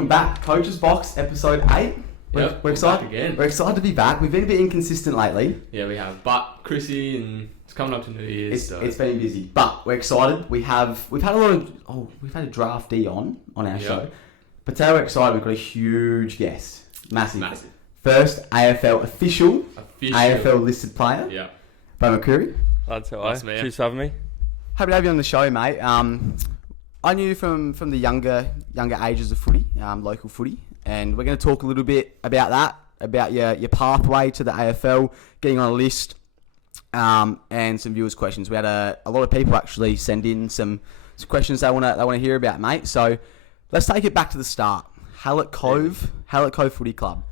Welcome back, Coach's Box, episode 8. We're excited again. We're excited to be back. We've been a bit inconsistent lately. Yeah, we have. But Chrissy, and it's coming up to New Year's. It's been busy, but we're excited. We've had a draftee on our show. But today we're excited. We've got a huge guest, massive. First AFL official. AFL listed player. Yeah. Beau Mccreery. That's how Cheers for having me. Happy to have you on the show, mate. I knew from the younger ages of footy, local footy, and we're going to talk a little bit about that, about your pathway to the AFL, getting on a list, and some viewers' questions. We had a lot of people actually send in some questions they want to hear about, mate. So let's take it back to the start. Hallett Cove Footy Club.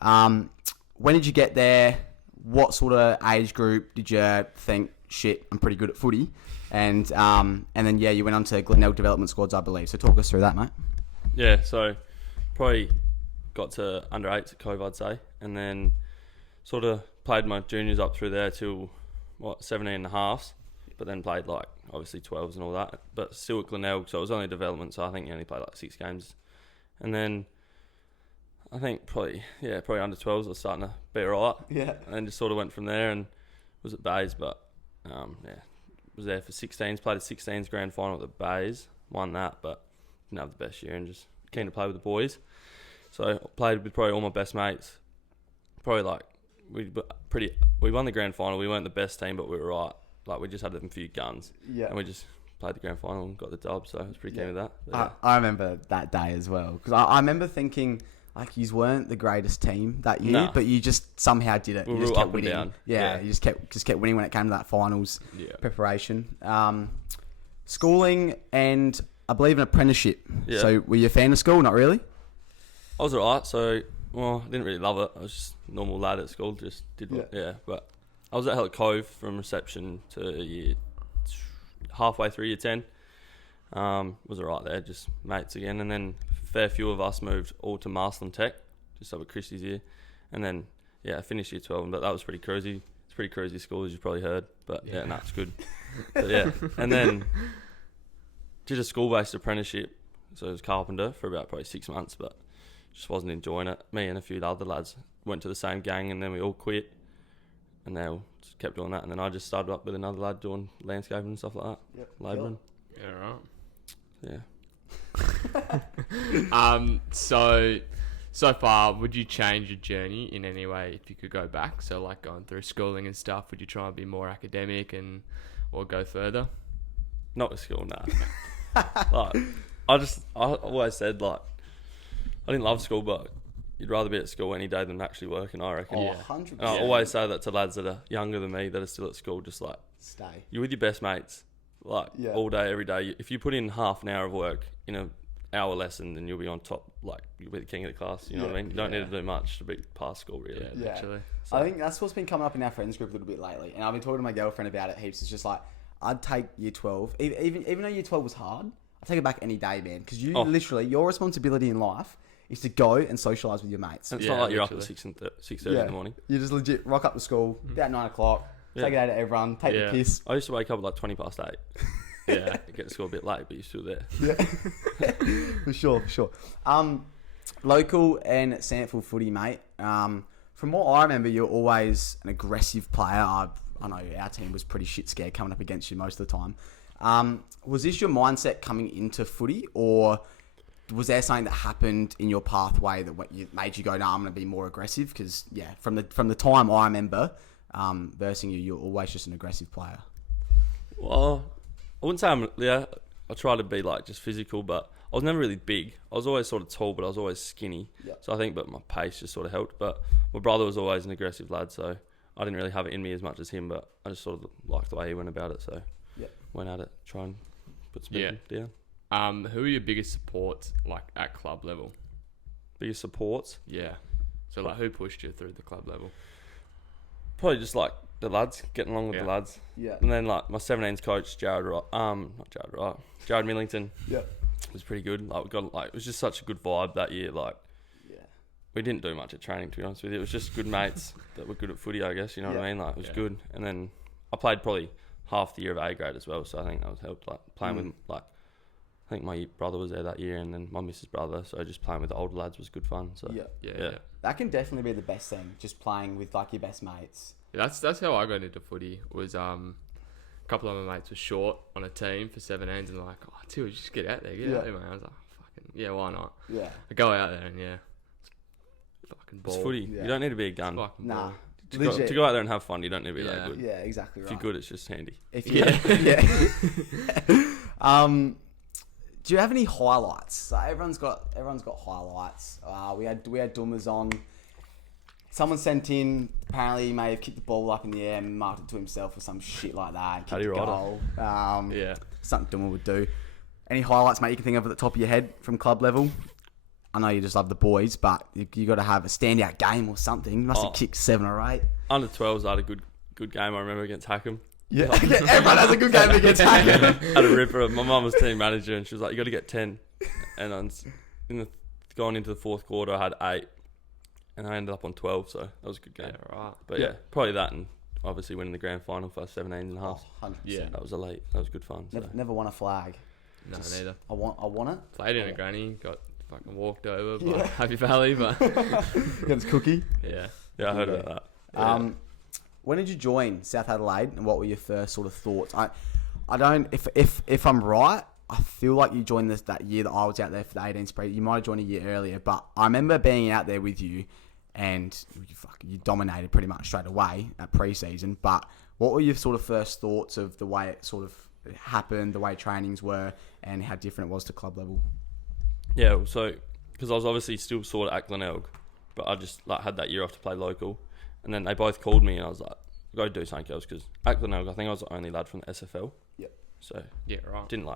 When did you get there? What sort of age group did you think, shit, I'm pretty good at footy? And then you went on to Glenelg Development Squads, I believe. So talk us through that, mate. Yeah, so probably got to under 8s at Cove, I'd say, and then sort of played my juniors up through there till 17 and a halves, but then played obviously 12s and all that, but still at Glenelg, so it was only development, so I think you only played 6 games, and then I think probably under 12s I was starting to be alright, and then just sort of went from there and was at Bays, but was there for 16s, played a 16s grand final at the Bays, won that, but didn't have the best year and just keen to play with the boys. So played with probably all my best mates. Probably we won the grand final. We weren't the best team, but we were right. We just had a few guns. Yeah. And we just played the grand final and got the dub, so I was pretty keen with that. But, I remember that day as well, because I remember thinking you weren't the greatest team that year, but you just somehow did it. We you just were kept up winning. and down. Yeah, you just kept winning when it came to that finals preparation. Schooling and I believe an apprenticeship. Yeah. So were you a fan of school? Not really? I was alright. So I didn't really love it. I was just a normal lad at school. Just did but I was at Hallett Cove from reception to halfway through year 10. Was alright there, just mates again, and then a fair few of us moved all to Marsland Tech, just up at Christie's here, and then I finished year 12, but that was pretty cruisy. It's pretty cruisy school, as you probably heard, but it's good. But and then did a school-based apprenticeship, so it was carpenter for about probably 6 months, but just wasn't enjoying it. Me and a few other lads went to the same gang, and then we all quit, and they all just kept doing that, and then I just started up with another lad doing landscaping and stuff like that. Yep. Labouring. Yeah, right. So far, would you change your journey in any way if you could go back? So going through schooling and stuff, would you try and be more academic or go further? Not with school, nah. I always said I didn't love school, but you'd rather be at school any day than actually working, I reckon. Oh, 100%. And I always say that to lads that are younger than me that are still at school, just stay. You're with your best mates, all day, every day. If you put in half an hour of work in an hour lesson, then you'll be on top, you'll be the king of the class, you know what I mean? You don't need to do much to be past school, really. Yeah, literally. So, I think that's what's been coming up in our friends group a little bit lately, and I've been talking to my girlfriend about it heaps. It's just I'd take year 12, even though year 12 was hard, I'd take it back any day, man, because literally, your responsibility in life is to go and socialise with your mates. And it's not you're up at 6:30 in the morning. You just legit rock up to school about 9 o'clock, take it out to everyone, take the piss. I used to wake up at 20 past 8. Get to school a bit late, but you're still there. Yeah, for sure. Local and Sandford footy, mate. From what I remember, you're always an aggressive player. I know our team was pretty shit scared coming up against you most of the time. Was this your mindset coming into footy, or was there something that happened in your pathway that made you go, "No, I'm going to be more aggressive"? Because from the time I remember versing you, you're always just an aggressive player. Well, I wouldn't say I try to be just physical, but I was never really big. I was always sort of tall, but I was always skinny. Yep. So I think, but my pace just sort of helped. But my brother was always an aggressive lad, so I didn't really have it in me as much as him, but I just sort of liked the way he went about it, so went at it, try and put some people down. Who are your biggest supports, at club level? Biggest supports? Yeah. So, who pushed you through the club level? Probably just, the lads, getting along with the lads. Yeah. And then, my 17s coach, Jared Millington. Yeah. Was pretty good. We got, it was just such a good vibe that year, we didn't do much at training, to be honest with you. It was just good mates that were good at footy, I guess, you know what I mean? It was good. And then I played probably half the year of A grade as well, so I think that was helped, playing with, think my brother was there that year, and then my missus' brother. So just playing with the older lads was good fun. So Yeah. That can definitely be the best thing, just playing with like your best mates. That's how I got into footy. Was a couple of my mates were short on a team for 17s, and they're like, "Oh, Till, just get out there, get out there, man." I was like, "Fucking yeah, why not?" Yeah. I go out there and fucking ball. It's footy. Yeah. You don't need to be a gun. Fucking Nah. ball. To go out there and have fun, you don't need to be that Yeah. good. Yeah, exactly If right. you're good, it's just handy. If you, yeah. Do you have any highlights? So everyone's got highlights. We had Dumas on. Someone sent in. Apparently, he may have kicked the ball up in the air and marked it to himself or some shit like that. How do you kicked a ride goal. Yeah. Something Duma would do. Any highlights, mate? You can think of at the top of your head from club level. I know you just love the boys, but you got to have a standout game or something. You must have kicked 7 or 8. Under 12s, I had a good game. I remember against Hackham. Yeah, everyone has a good game against Hackett. Had a ripper. My mum was team manager, and she was like, "You got to get 10." And going into the fourth quarter, I had 8, and I ended up on 12. So that was a good game. Yeah, right. But yeah, probably that, and obviously winning the grand final for 17s and a half. 100%. Yeah. That was that was good fun. So. Never won a flag. No, neither. I want it. Played in a granny, got fucking walked over by Happy Valley, but Against Cookie. yeah. Yeah, I heard about that. Yeah. When did you join South Adelaide, and what were your first sort of thoughts? I don't. If I'm right, I feel like you joined that year that I was out there for the 18s pre. You might have joined a year earlier, but I remember being out there with you, and you dominated pretty much straight away at pre-season. But what were your sort of first thoughts of the way it sort of happened, the way trainings were, and how different it was to club level? Yeah, so because I was obviously still sort of at Glenelg, but I just had that year off to play local, and then they both called me, and I was like, "I've got to do something else," because at Glenelg, I think I was the only lad from the SFL. Yep. So Yeah, right. didn't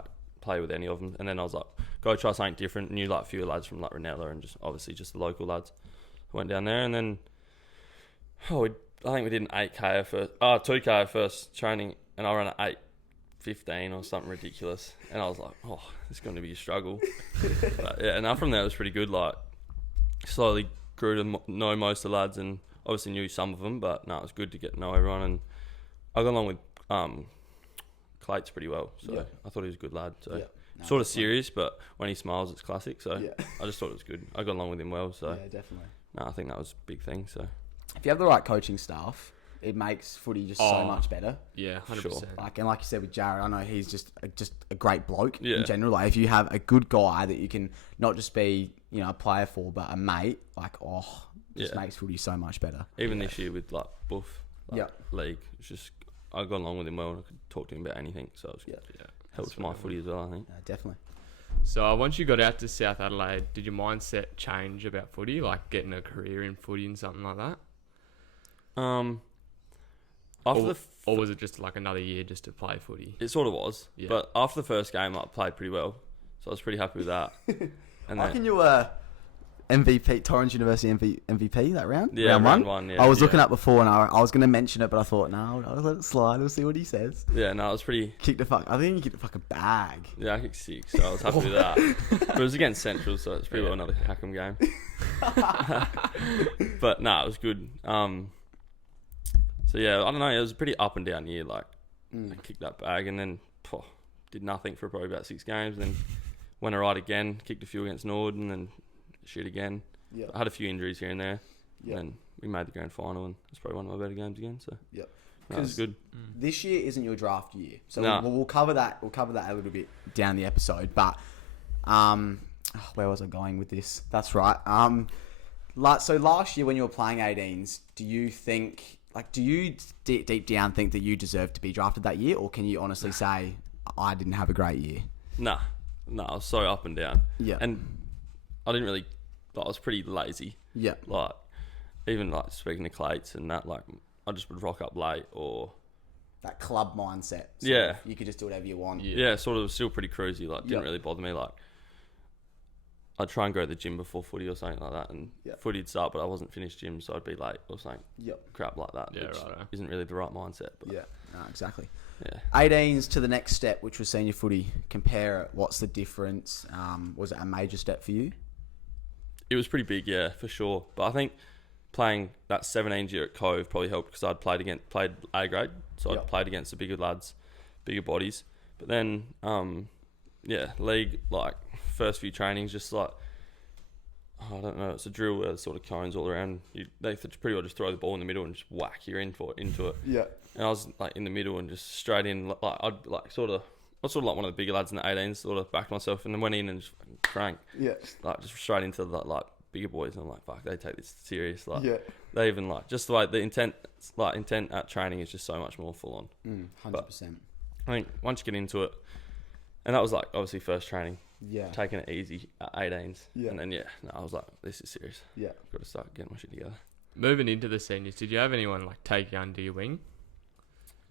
play with any of them, and then I was like, "Go try something different." Knew a few lads from Ranella, and just obviously just the local lads. I went down there, and then I think we did an 8K first, 2K first training, and I ran an 8:15 or something ridiculous, and I was like, "Oh, it's going to be a struggle." But yeah, and from there it was pretty good. Slowly grew to know most of the lads, and obviously knew some of them, but no, it was good to get to know everyone, and I got along with Clates pretty well, so Yeah. I thought he was a good lad. So Yeah. No, sort of definitely. serious, but when he smiles, it's classic. So Yeah. I just thought it was good. I got along with him well, so Yeah, definitely. no, I think that was a big thing. So If you have the right coaching staff, it makes footy just so much better. Yeah, 100%. Like you said with Jared, I know he's just a great bloke Yeah. in general. Like if you have a good guy that you can not just be a player for, but a mate, just Yeah. makes footy so much better. even this year with Buff, Yeah. league, it's just I got along with him well, and I could talk to him about anything. So it was, Yeah. helped my footy as well, I think. Yeah, definitely. So once you got out to South Adelaide, did your mindset change about footy, like getting a career in footy and something like that? After Or was it just like another year just to play footy? it sort of was, Yeah. but after the first game, I played pretty well, so I was pretty happy with that. And I reckon you were MVP, Torrens University MVP that round? Yeah, round one, yeah. I was Yeah. looking at before and I was going to mention it, but I thought, no, I'll let it slide. We'll see what he says. yeah, no, it was pretty. I think you kicked a fucking bag. Yeah, I kicked 6, so I was happy with that. But it was against Central, so it's pretty well another Hackham game. But no, it was good. So yeah, I don't know. It was a pretty up and down year. I kicked that bag and then did nothing for probably about 6 games. And then went alright again. Kicked a few against Nord and then shit again. Yeah. I had a few injuries here and there. Yeah. And we made the grand final, and it's probably one of my better games again. So Yep. no, it was good. This year isn't your draft year, so No. we'll cover that. We'll cover that a little bit down the episode. But where was I going with this? That's right. So last year when you were playing 18s, do you think do you deep down think that you deserved to be drafted that year, or can you honestly say I didn't have a great year? Nah, I was so up and down. Yeah. And I didn't really. I was pretty lazy. Yeah. Even speaking to Clates and that, I just would rock up late or That club mindset. Yeah. You could just do whatever you want. Yeah. yeah, sort of still pretty cruisy. Didn't Yep. really bother me. I'd try and go to the gym before footy or something like that, and Yep. footy'd start, but I wasn't finished gym, so I'd be late or something Yep. crap like that. Yeah, which righto. isn't really the right mindset. But Yeah. No, exactly. yeah. 18s to the next step, which was senior footy. Compare it. What's the difference? Was it a major step for you? It was pretty big, yeah, for sure. But I think playing that 17 year at Cove probably helped because I'd played A grade, so I'd Yep. played against the bigger lads, bigger bodies. But then, league, like, first few trainings, just like, I don't know, it's a drill where there's sort of cones all around. They pretty well just throw the ball in the middle and just whack you into it. Yeah. And I was like in the middle and just straight in, like I was sort of like one of the bigger lads in the 18s, sort of backed myself and then went in and just fucking cranked. Yeah. Like just straight into the like bigger boys, and I'm like, fuck, they take this serious. Like, Yeah. they even like just like the intent at training is just so much more full on. 100%. I think once you get into it, and that was like obviously first training, Yeah. taking it easy at 18s, Yeah. and then I was like, this is serious. Yeah. Got to start getting my shit together. Moving into the seniors, did you have anyone like take you under your wing?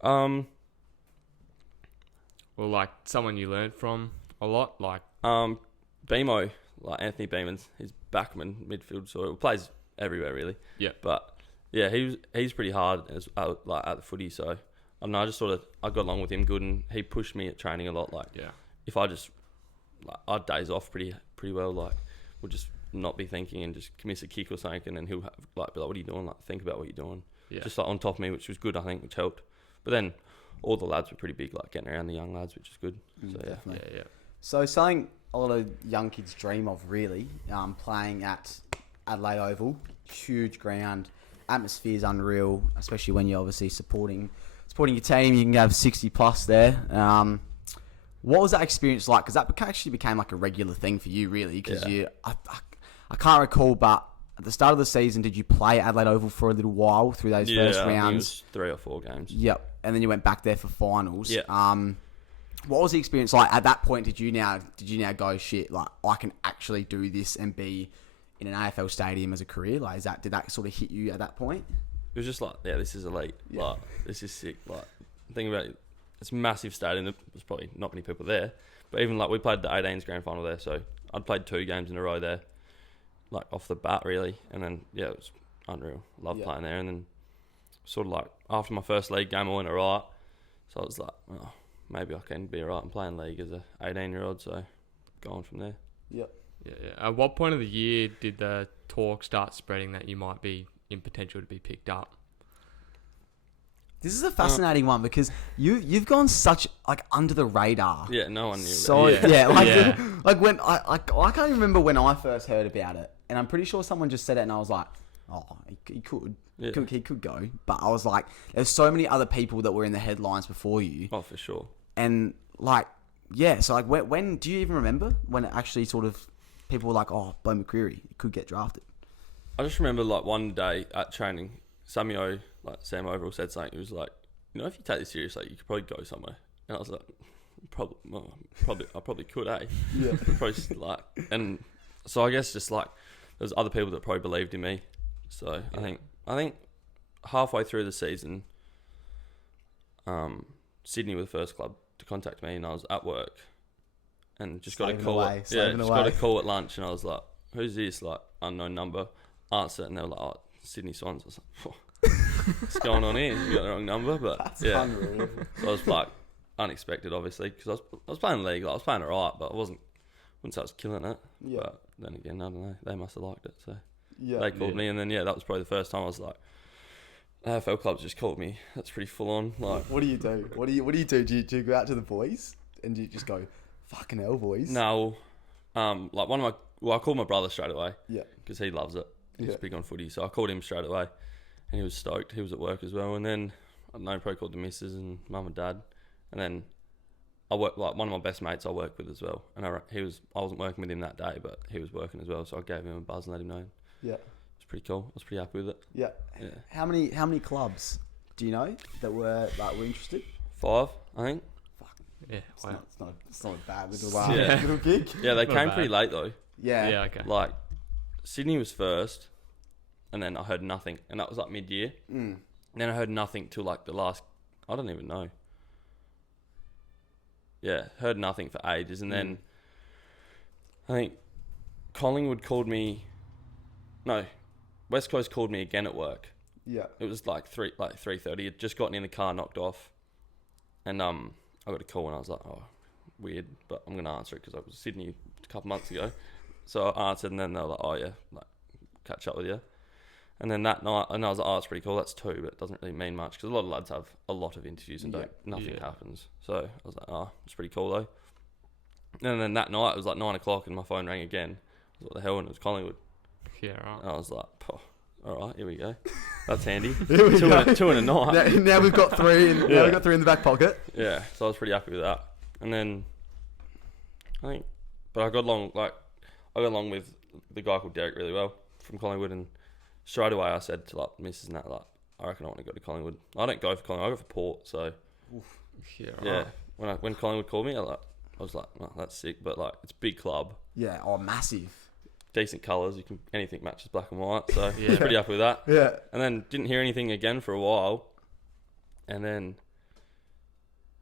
Or like someone you learned from a lot, like Beamo, like Anthony Beeman's, he's backman midfield, so he plays everywhere really. Yeah. But yeah, he's pretty hard as like at the footy. So I don't know, I got along with him good, and he pushed me at training a lot. Like, yeah, if I just like I'd days off pretty well. Like, we'll just not be thinking and just miss a kick or something, and then he'll be like, what are you doing? Like, think about what you're doing. Yeah. Just like on top of me, which was good, I think, which helped. But then all the lads were pretty big, like getting around the young lads, which is good. So yeah. Definitely. Yeah. So something a lot of young kids dream of, really, playing at Adelaide Oval, huge ground, atmosphere is unreal, especially when you're obviously supporting your team. You can have 60 plus there. What was that experience like? Because that actually became like a regular thing for you, really. Because I can't recall, but at the start of the season, did you play at Adelaide Oval for a little while through those first rounds? I think it was 3 or 4 games. Yep, and then you went back there for finals. Yeah. What was the experience like at that point? Did you now go, shit, like I can actually do this and be in an AFL stadium as a career? Like, did that sort of hit you at that point? It was just like, yeah, this is elite. Yeah. Like, this is sick. Like, think about it. It's a massive stadium. There's probably not many people there. But even like we played the 18s grand final there, so I'd played 2 games in a row there, like off the bat really. And then yeah, it was unreal. Loved playing there. And then sort of like after my first league game, I went alright. So I was like, oh, maybe I can be alright and playing league as a 18-year-old. So going from there. Yep. Yeah. At what point of the year did the talk start spreading that you might be in potential to be picked up? This is a fascinating one because you've gone such like under the radar. Yeah, no one knew. So that. like when I can't even remember when I first heard about it, and I'm pretty sure someone just said it, and I was like, oh, he could. Yeah. He could go, but I was like, there's so many other people that were in the headlines before you. Oh, for sure. And like, yeah, so like, when do you even remember when it actually sort of people were like, oh, Beau Mccreery could get drafted? I just remember like one day at training, Sam Overall said something. He was like, you know, if you take this seriously, you could probably go somewhere. And I was like, I probably could, eh? Yeah. Probably just, like, and so I guess just like there's other people that probably believed in me. So yeah. I think halfway through the season, Sydney were the first club to contact me, and I was at work, and just got a call. Got a call at lunch, and I was like, "Who's this?" Like, unknown number. Answer, and they were like, "Oh, Sydney Swans." I was like, what's going on here? You got the wrong number, but That's yeah. unreal. So I was like unexpected, obviously, because I was playing the league. Like, I was playing alright, but I wouldn't say I was killing it. Yeah. But then again, I don't know. They must have liked it, so Yeah. they called me, and then that was probably the first time I was like, AFL clubs just called me. That's pretty full on. Like, What do you do? What do you do? Do you go out to the boys and do you just go, fucking hell, boys? no, like I called my brother straight away. Yeah. Because he loves it. He's Yeah. big on footy, so I called him straight away, and he was stoked. He was at work as well, and then I don't know, probably called the missus and mum and dad, and then I work like one of my best mates I work with as well, and I wasn't working with him that day, but he was working as well, so I gave him a buzz and let him know. Yeah. It's pretty cool. I was pretty happy with it. Yeah. Yeah. How many clubs do you know that were interested? 5, I think. Yeah. Wow. It's not a bad little Yeah. little gig. Yeah, they Not came bad. pretty late though. Yeah. Yeah. Okay. Like Sydney was first, and then I heard nothing, and that was like mid-year. Mm. And then I heard nothing till like the last, I don't even know. Yeah, heard nothing for ages, and then I think Collingwood called me. No, West Coast called me again at work. Yeah. It was like 3:30. I'd just gotten in the car, knocked off, and I got a call, and I was like, oh, weird, but I'm gonna answer it because I was in Sydney a couple months ago. So I answered, and then they were like, oh yeah, like catch up with you. And then that night, and I was like, oh, it's pretty cool. That's 2, but it doesn't really mean much because a lot of lads have a lot of interviews and nothing happens. So I was like, oh, it's pretty cool though. And then that night, it was like 9 o'clock and my phone rang again. I was like, what the hell? And it was Collingwood. Yeah, right. And I was like, all right, here we go. That's handy. Here we go. Two in a night. Now we've got three. Now Yeah. we've got three in the back pocket. Yeah, so I was pretty happy with that. And then I got along with the guy called Derek really well from Collingwood, and straight away I said to like missus and that, like, I reckon I want to go to Collingwood. I don't go for Collingwood, I go for Port. So Yeah, right. yeah, when Collingwood called me, I was like, oh, that's sick, but like it's a big club, Yeah. Oh, massive. decent colours, anything matches black and white, so Yeah. I was pretty happy with that. Yeah. And then didn't hear anything again for a while, and then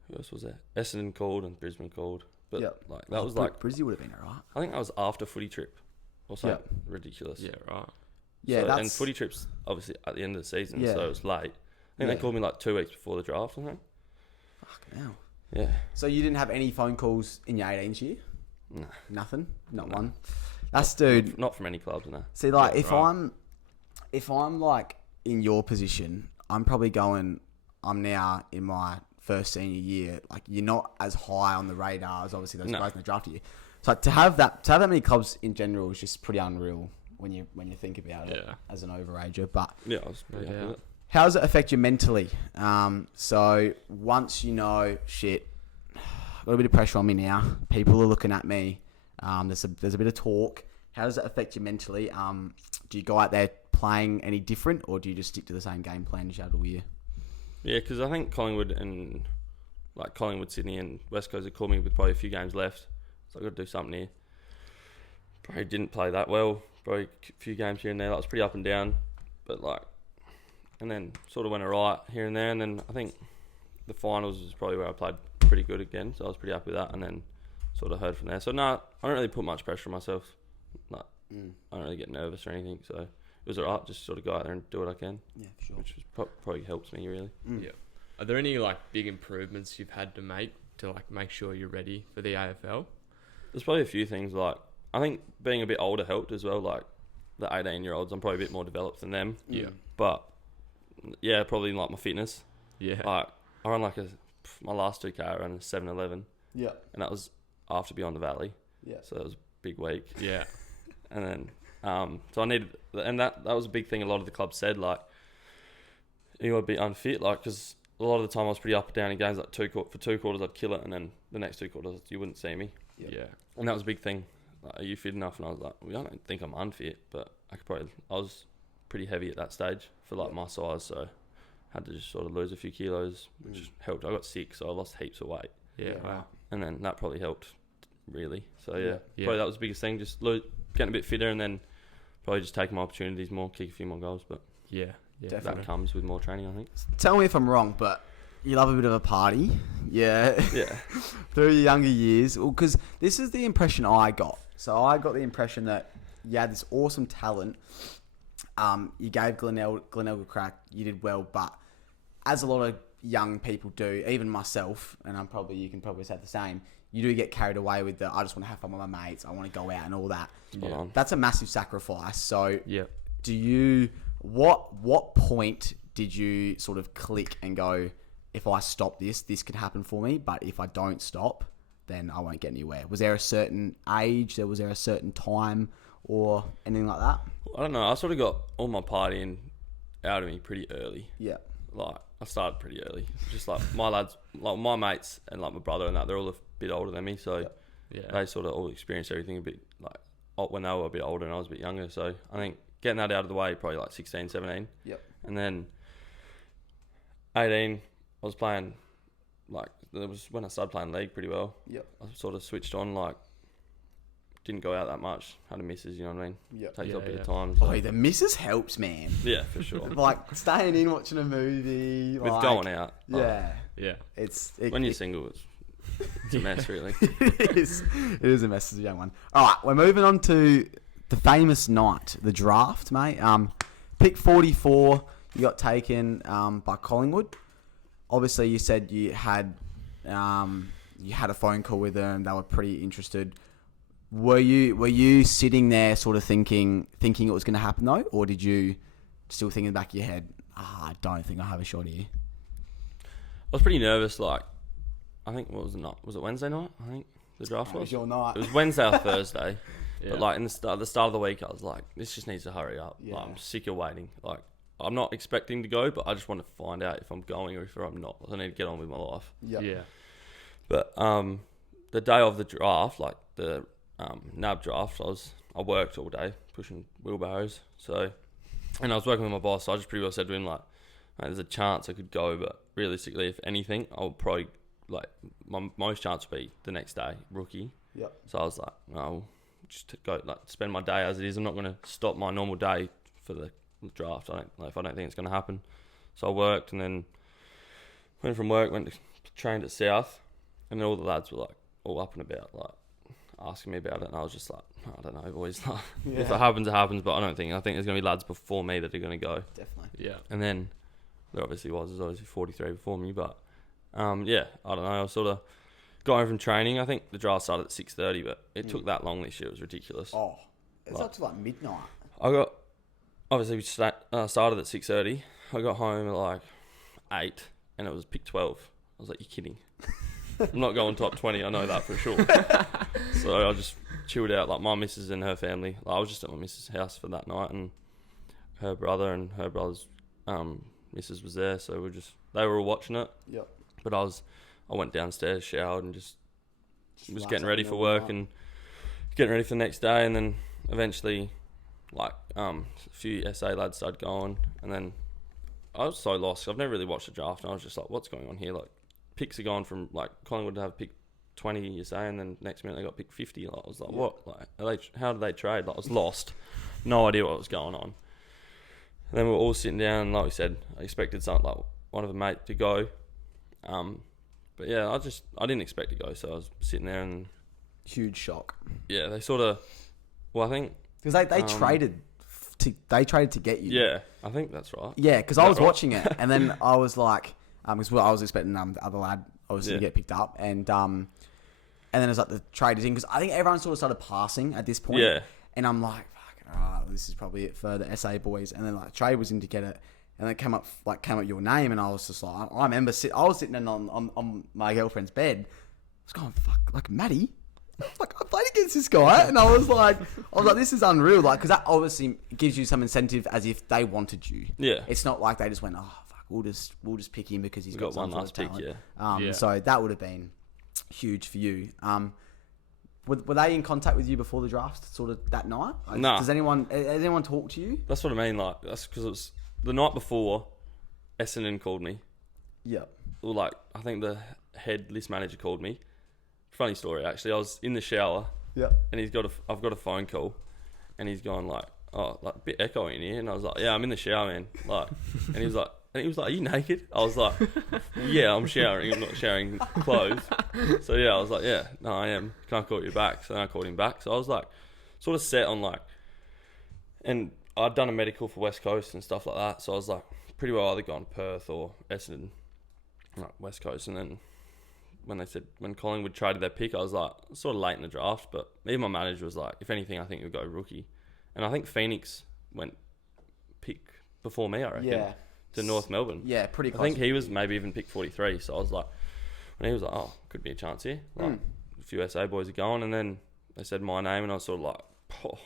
who else was there? Essendon called and Brisbane called, but Yep. like that was like, Brizzy would have been alright. I think that was after footy trip or something ridiculous. Yeah, right. Yeah, So, that's and footy trips obviously at the end of the season, Yeah. so it was late. I think Yeah. they called me like 2 weeks before the draft, I think. fucking hell. Yeah. So you didn't have any phone calls in your 18th year? No. Nothing. Not No. one. That's dude. Not from any clubs, no. See, like Yeah, if I'm like in your position, I'm probably going. I'm now in my first senior year. Like you're not as high on the radar as obviously those No. guys in the draft year. So like, to have that many clubs in general is just pretty unreal when you think about it Yeah. as an overager. But Yeah, I was pretty No happy with doubt. it. how does it affect you mentally? So once you know, shit, got a bit of pressure on me now. People are looking at me. There's a bit of talk. How does it affect you mentally? Do you go out there playing any different, or do you just stick to the same game plan as you had all year? Yeah, because I think Collingwood, Sydney and West Coast had called me with probably a few games left. So I've got to do something here. Probably didn't play that well. Probably a few games here and there. That was pretty up and down. But and then sort of went alright here and there. And then I think the finals was probably where I played pretty good again. So I was pretty happy with that. And then sort of heard from there. So no, I don't really put much pressure on myself. I don't really get nervous or anything. So it was alright. Just sort of go out there and do what I can. Yeah, for sure. Which probably helps me really. Yeah. Are there any like big improvements you've had to make to like make sure you're ready for the AFL? There's probably a few things, like I think being a bit older helped as well. Like the 18-year-olds, I'm probably a bit more developed than them. Yeah. But yeah, probably like my fitness. Yeah. Like I ran my last 2K I ran a 7:11, Yeah. and that was after Beyond the Valley. Yeah. So that was a big week. Yeah. And then so I needed, and that was a big thing. A lot of the clubs said like you got to be unfit, like because a lot of the time I was pretty up and down in games. Like for 2 quarters I'd kill it, and then the next 2 quarters you wouldn't see me. Yeah. Yeah. And that was a big thing. Like, are you fit enough? And I was like, well, I don't think I'm unfit, but I was pretty heavy at that stage for like my size, so I had to just sort of lose a few kilos, which helped. I got sick, so I lost heaps of weight, Yeah. Yeah. Wow. and then that probably helped, really. So Yeah. Yeah. probably that was the biggest thing, just getting a bit fitter, and then probably just taking my opportunities more, kick a few more goals, but Yeah. Yeah. Definitely. that comes with more training, I think. Tell me if I'm wrong, but you love a bit of a party. Yeah. Yeah. Through your younger years. Well, because this is the impression I got. So I got the impression that you had this awesome talent. You gave Glenelg a crack. You did well, but as a lot of young people do, even myself, and you can probably say the same, you do get carried away with I just want to have fun with my mates. I want to go out and all that. Spot on. That's a massive sacrifice. So Yeah. what point did you sort of click and go, if I stop this could happen for me, but if I don't stop, then I won't get anywhere? Was there a certain age? Was there a certain time or anything like that? I don't know. I sort of got all my partying out of me pretty early. Yeah. Like I started pretty early. Just like my lads, like my mates and like my brother and that, they're all a bit older than me, so Yeah. they sort of all experienced everything a bit like when they were a bit older and I was a bit younger. So I think getting that out of the way, probably like 16, 17. Yep. And then 18, I was playing, like, it was when I started playing league pretty well. Yep. I sort of switched on, like, didn't go out that much. Had a missus, you know what I mean? Yep. Takes Yeah, up a bit yeah. of time. So. Boy, the missus helps, man. Yeah, for sure. Like staying in, watching a movie. With like, going out. Yeah. Yeah. When you're single, it's a mess, really. It is a mess as a young one. All right, we're moving on to the famous night, the draft, mate. Pick 44, you got taken by Collingwood. Obviously, you said you had a phone call with them. They were pretty interested. Were you sitting there sort of thinking it was going to happen though, or did you still think in the back of your head, I don't think I have a shot here? I was pretty nervous. Like, I think what was the night? Was it Wednesday night? I think the draft It was was? your night. It was Wednesday or Thursday. Yeah. But like at the start of the week, I was like, this just needs to hurry up. Yeah. Like, I'm sick of waiting. Like, I'm not expecting to go, but I just want to find out if I'm going or if I'm not. I need to get on with my life. Yep. Yeah. But the day of the draft, like the NAB draft, I worked all day pushing wheelbarrows. So, and I was working with my boss. So I just pretty well said to him like, mate, there's a chance I could go, but realistically, if anything, I'll probably like my most chance would be the next day, rookie. Yep. So I was like, no, just go like spend my day as it is. I'm not going to stop my normal day for the draft. If I don't think it's going to happen. So I worked and then went from work, trained at South, and then all the lads were like all up and about, like asking me about it, and I was just like, I don't know, boys. Like, if it happens, it happens. But I think there's going to be lads before me that are going to go. Definitely. Yeah. And then there obviously there's obviously 43 before me, but yeah, I don't know. I sort of got home from training. I think the draft started at 6:30, but it took that long this year. It was ridiculous. Oh, it's up to like midnight. Obviously we started at 6:30. I got home at like 8, and it was pick 12. I was like, you're kidding. I'm not going top 20. I know that for sure. So I just chilled out. Like my missus and her family. Like, I was just at my missus' house for that night, and her brother and her brother's missus was there. So they were all watching it. Yep. But I went downstairs, showered, and just was relax getting up ready and for all work that. and getting ready for the next day. And then eventually, like a few SA lads started going, and then I was so lost. I've never really watched the draft, and I was just like, what's going on here? Like, picks are gone from like Collingwood to have pick 20, you say, and then next minute they got pick 50. Like, I was like, what? Like, how did they trade? Like, I was lost, no idea what was going on. And then we were all sitting down, and like we said, I expected something like one of the mate to go. But yeah, I didn't expect to go, so I was sitting there, and Huge shock. yeah, they sort of, well, I think Because they traded to get you. yeah, I think that's right. Yeah, because Is I that was right? watching it, and then I was like, because I was expecting the other lad obviously to Yeah. get picked up, and then it was like the trade thing, because I think everyone sort of started passing at this point. Yeah. And I'm like, fucking, all right, this is probably it for the SA boys. And then like trade was in to get it, and then it came up your name, and I was just like, I remember I was sitting on my girlfriend's bed, I was going, fuck, like Maddie. Like, I played against this guy, and I was like, this is unreal, like, because that obviously gives you some incentive as if they wanted you. Yeah. It's not like they just went, oh fuck, we'll just pick him because he's We got got some one sort last of pick, talent. Yeah. So that would have been huge for you. Were they in contact with you before the draft, sort of that night? Like, Nah. has anyone talk to you? That's what I mean. Like, that's because it was the night before. Essendon called me. Yep. Or like, I think the head list manager called me. Funny story, actually. I was in the shower, Yep. and I've got a phone call, and he's gone like, oh, like a bit echoey in here, and I was like, yeah, I'm in the shower, man. Like, and he was like, are you naked? I was like, yeah, I'm showering. I'm not showering clothes. So yeah, I was like, yeah, no, I am. Can I call you back? So then I called him back. So I was like, sort of set on like, and I'd done a medical for West Coast and stuff like that. So I was like, pretty well either gone Perth or Essendon, like West Coast. And then when Collingwood traded their pick, I was like, sort of late in the draft, but even my manager was like, if anything, I think it would go rookie. And I think Phoenix went pick before me, I reckon. Yeah. To North Melbourne. Yeah, pretty I close. think he was maybe even pick 43. So I was like, when he was like, oh, could be a chance here. Like, a few SA boys are going, and then they said my name, and I was sort of like, oh,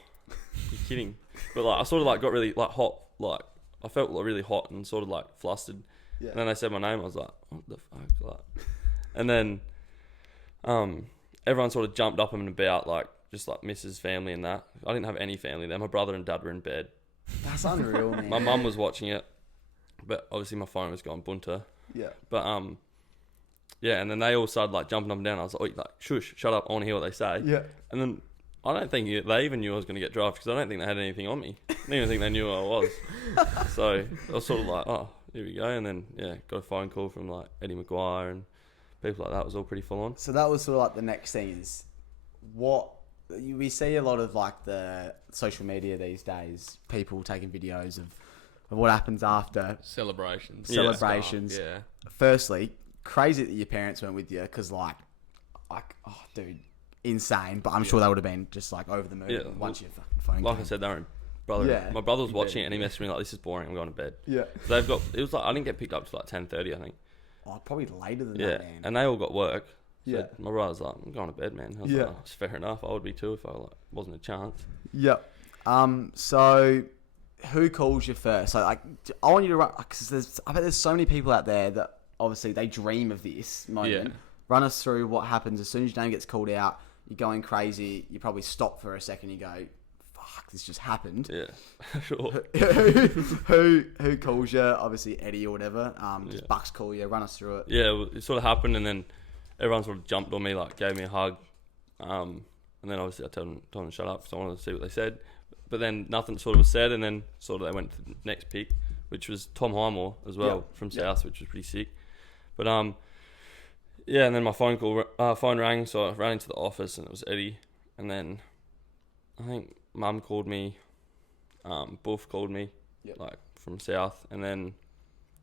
you're kidding. But like, I sort of like got really like hot, like I felt like really hot and sort of like flustered. Yeah. And then they said my name, I was like, what the fuck? Like, and then everyone sort of jumped up and about, like just like Mrs. family and that. I didn't have any family there. My brother and dad were in bed. That's unreal, man. My mum was watching it, but obviously my phone was going bunter. Yeah. But yeah, and then they all started like jumping up and down. I was like, like, shush, shut up, I want to hear what they say. Yeah. And then I don't think they even knew I was going to get drafted, because I don't think they had anything on me. I didn't even think they knew who I was. So I was sort of like, oh, here we go. And then yeah, got a phone call from like Eddie McGuire and people like that. It was all pretty full on. So that was sort of like the next thing is we see a lot of like the social media these days, people taking videos of what happens after Celebrations. Yeah. Firstly, crazy that your parents went with you, because like, oh, dude, insane. But I'm sure they would have been just like over the moon once your fucking phone Like came. I said, they were in brother. Yeah. My brother was watching it, and he messaged me like, "This is boring. I'm going to bed." Yeah. So they've got. It was like I didn't get picked up till like 10:30, I think. Oh, probably later than Yeah, that, man. and they all got work. So my brother's like, I'm going to bed, man. I was like, oh, it's fair enough. I would be too if I wasn't a chance. Yep. So who calls you first? So like, I want you to run, because I bet there's so many people out there that obviously they dream of this moment. Yeah. Run us through what happens as soon as your name gets called out. You're going crazy. You probably stop for a second. You go, fuck, this just happened. Yeah, sure. who calls you? Obviously Eddie or whatever. Just Bucks call you. Run us through it. Yeah, it sort of happened, and then everyone sort of jumped on me, like gave me a hug. And then obviously I told them to shut up, so I wanted to see what they said. But then nothing sort of was said, and then sort of they went to the next pick, which was Tom Highmore as well from South, which was pretty sick. But yeah, and then my phone rang, so I ran into the office, and it was Eddie. And then I think Mum called me, Buff called me, like from South, and then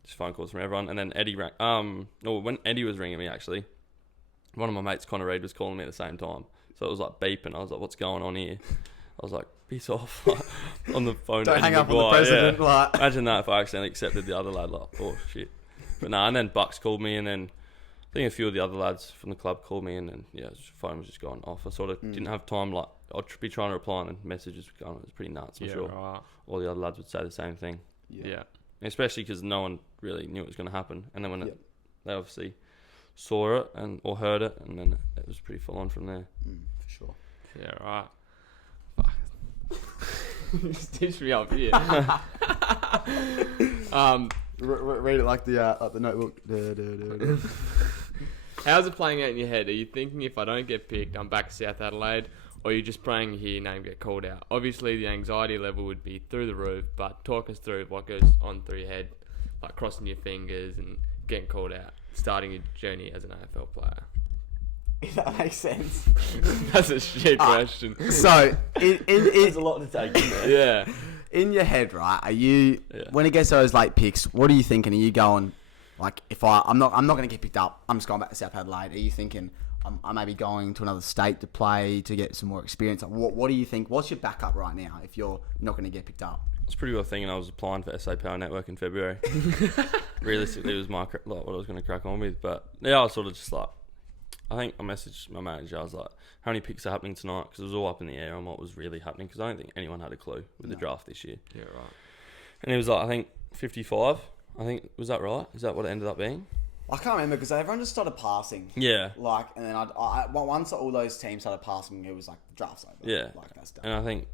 just phone calls from everyone. And then Eddie rang. When Eddie was ringing me, actually, one of my mates, Connor Reid, was calling me at the same time. So it was like beeping. I was like, "What's going on here?" I was like, "Piss off!" on the phone. Don't hang up on the president. Yeah. Like. Imagine that if I accidentally accepted the other lad. Like, oh shit. But no, and then Bucks called me, and then I think a few of the other lads from the club called me, and then the phone was just going off. I sort of didn't have time. Like, I'd be trying to reply, and the messages were going. It was pretty nuts. I'm sure all the other lads would say the same thing. Yeah. Especially because no one really knew it was going to happen, and then when they obviously saw it or heard it, and then it was pretty full on from there. For sure. Yeah, right. Fuck. Stitched me up here. Read it like the notebook. How's it playing out in your head? Are you thinking, if I don't get picked, I'm back to South Adelaide? Or are you just praying to hear your name get called out? Obviously, the anxiety level would be through the roof, but talk us through what goes on through your head, like crossing your fingers and getting called out, starting your journey as an AFL player. If that makes sense. That's a shit question. So, There's a lot to take in there. Yeah. In your head, right? Are you when it gets those late picks? What are you thinking? Are you going like, if I'm not going to get picked up, I'm just going back to South Adelaide? Are you thinking I may be going to another state to play to get some more experience? Like, what do you think? What's your backup right now if you're not going to get picked up? I was pretty well thinking I was applying for SA Power Network in February. Realistically, it was what I was going to crack on with. But yeah, I was sort of just like, I think I messaged my manager. I was like, how many picks are happening tonight? Because it was all up in the air on what was really happening, because I don't think anyone had a clue with the draft this year. Yeah, right. And it was like, I think 55. I think, was that right? Is that what it ended up being? I can't remember because everyone just started passing. Yeah. Like, and then once all those teams started passing, it was like, the draft's over. Yeah. Like, that's done. And I think,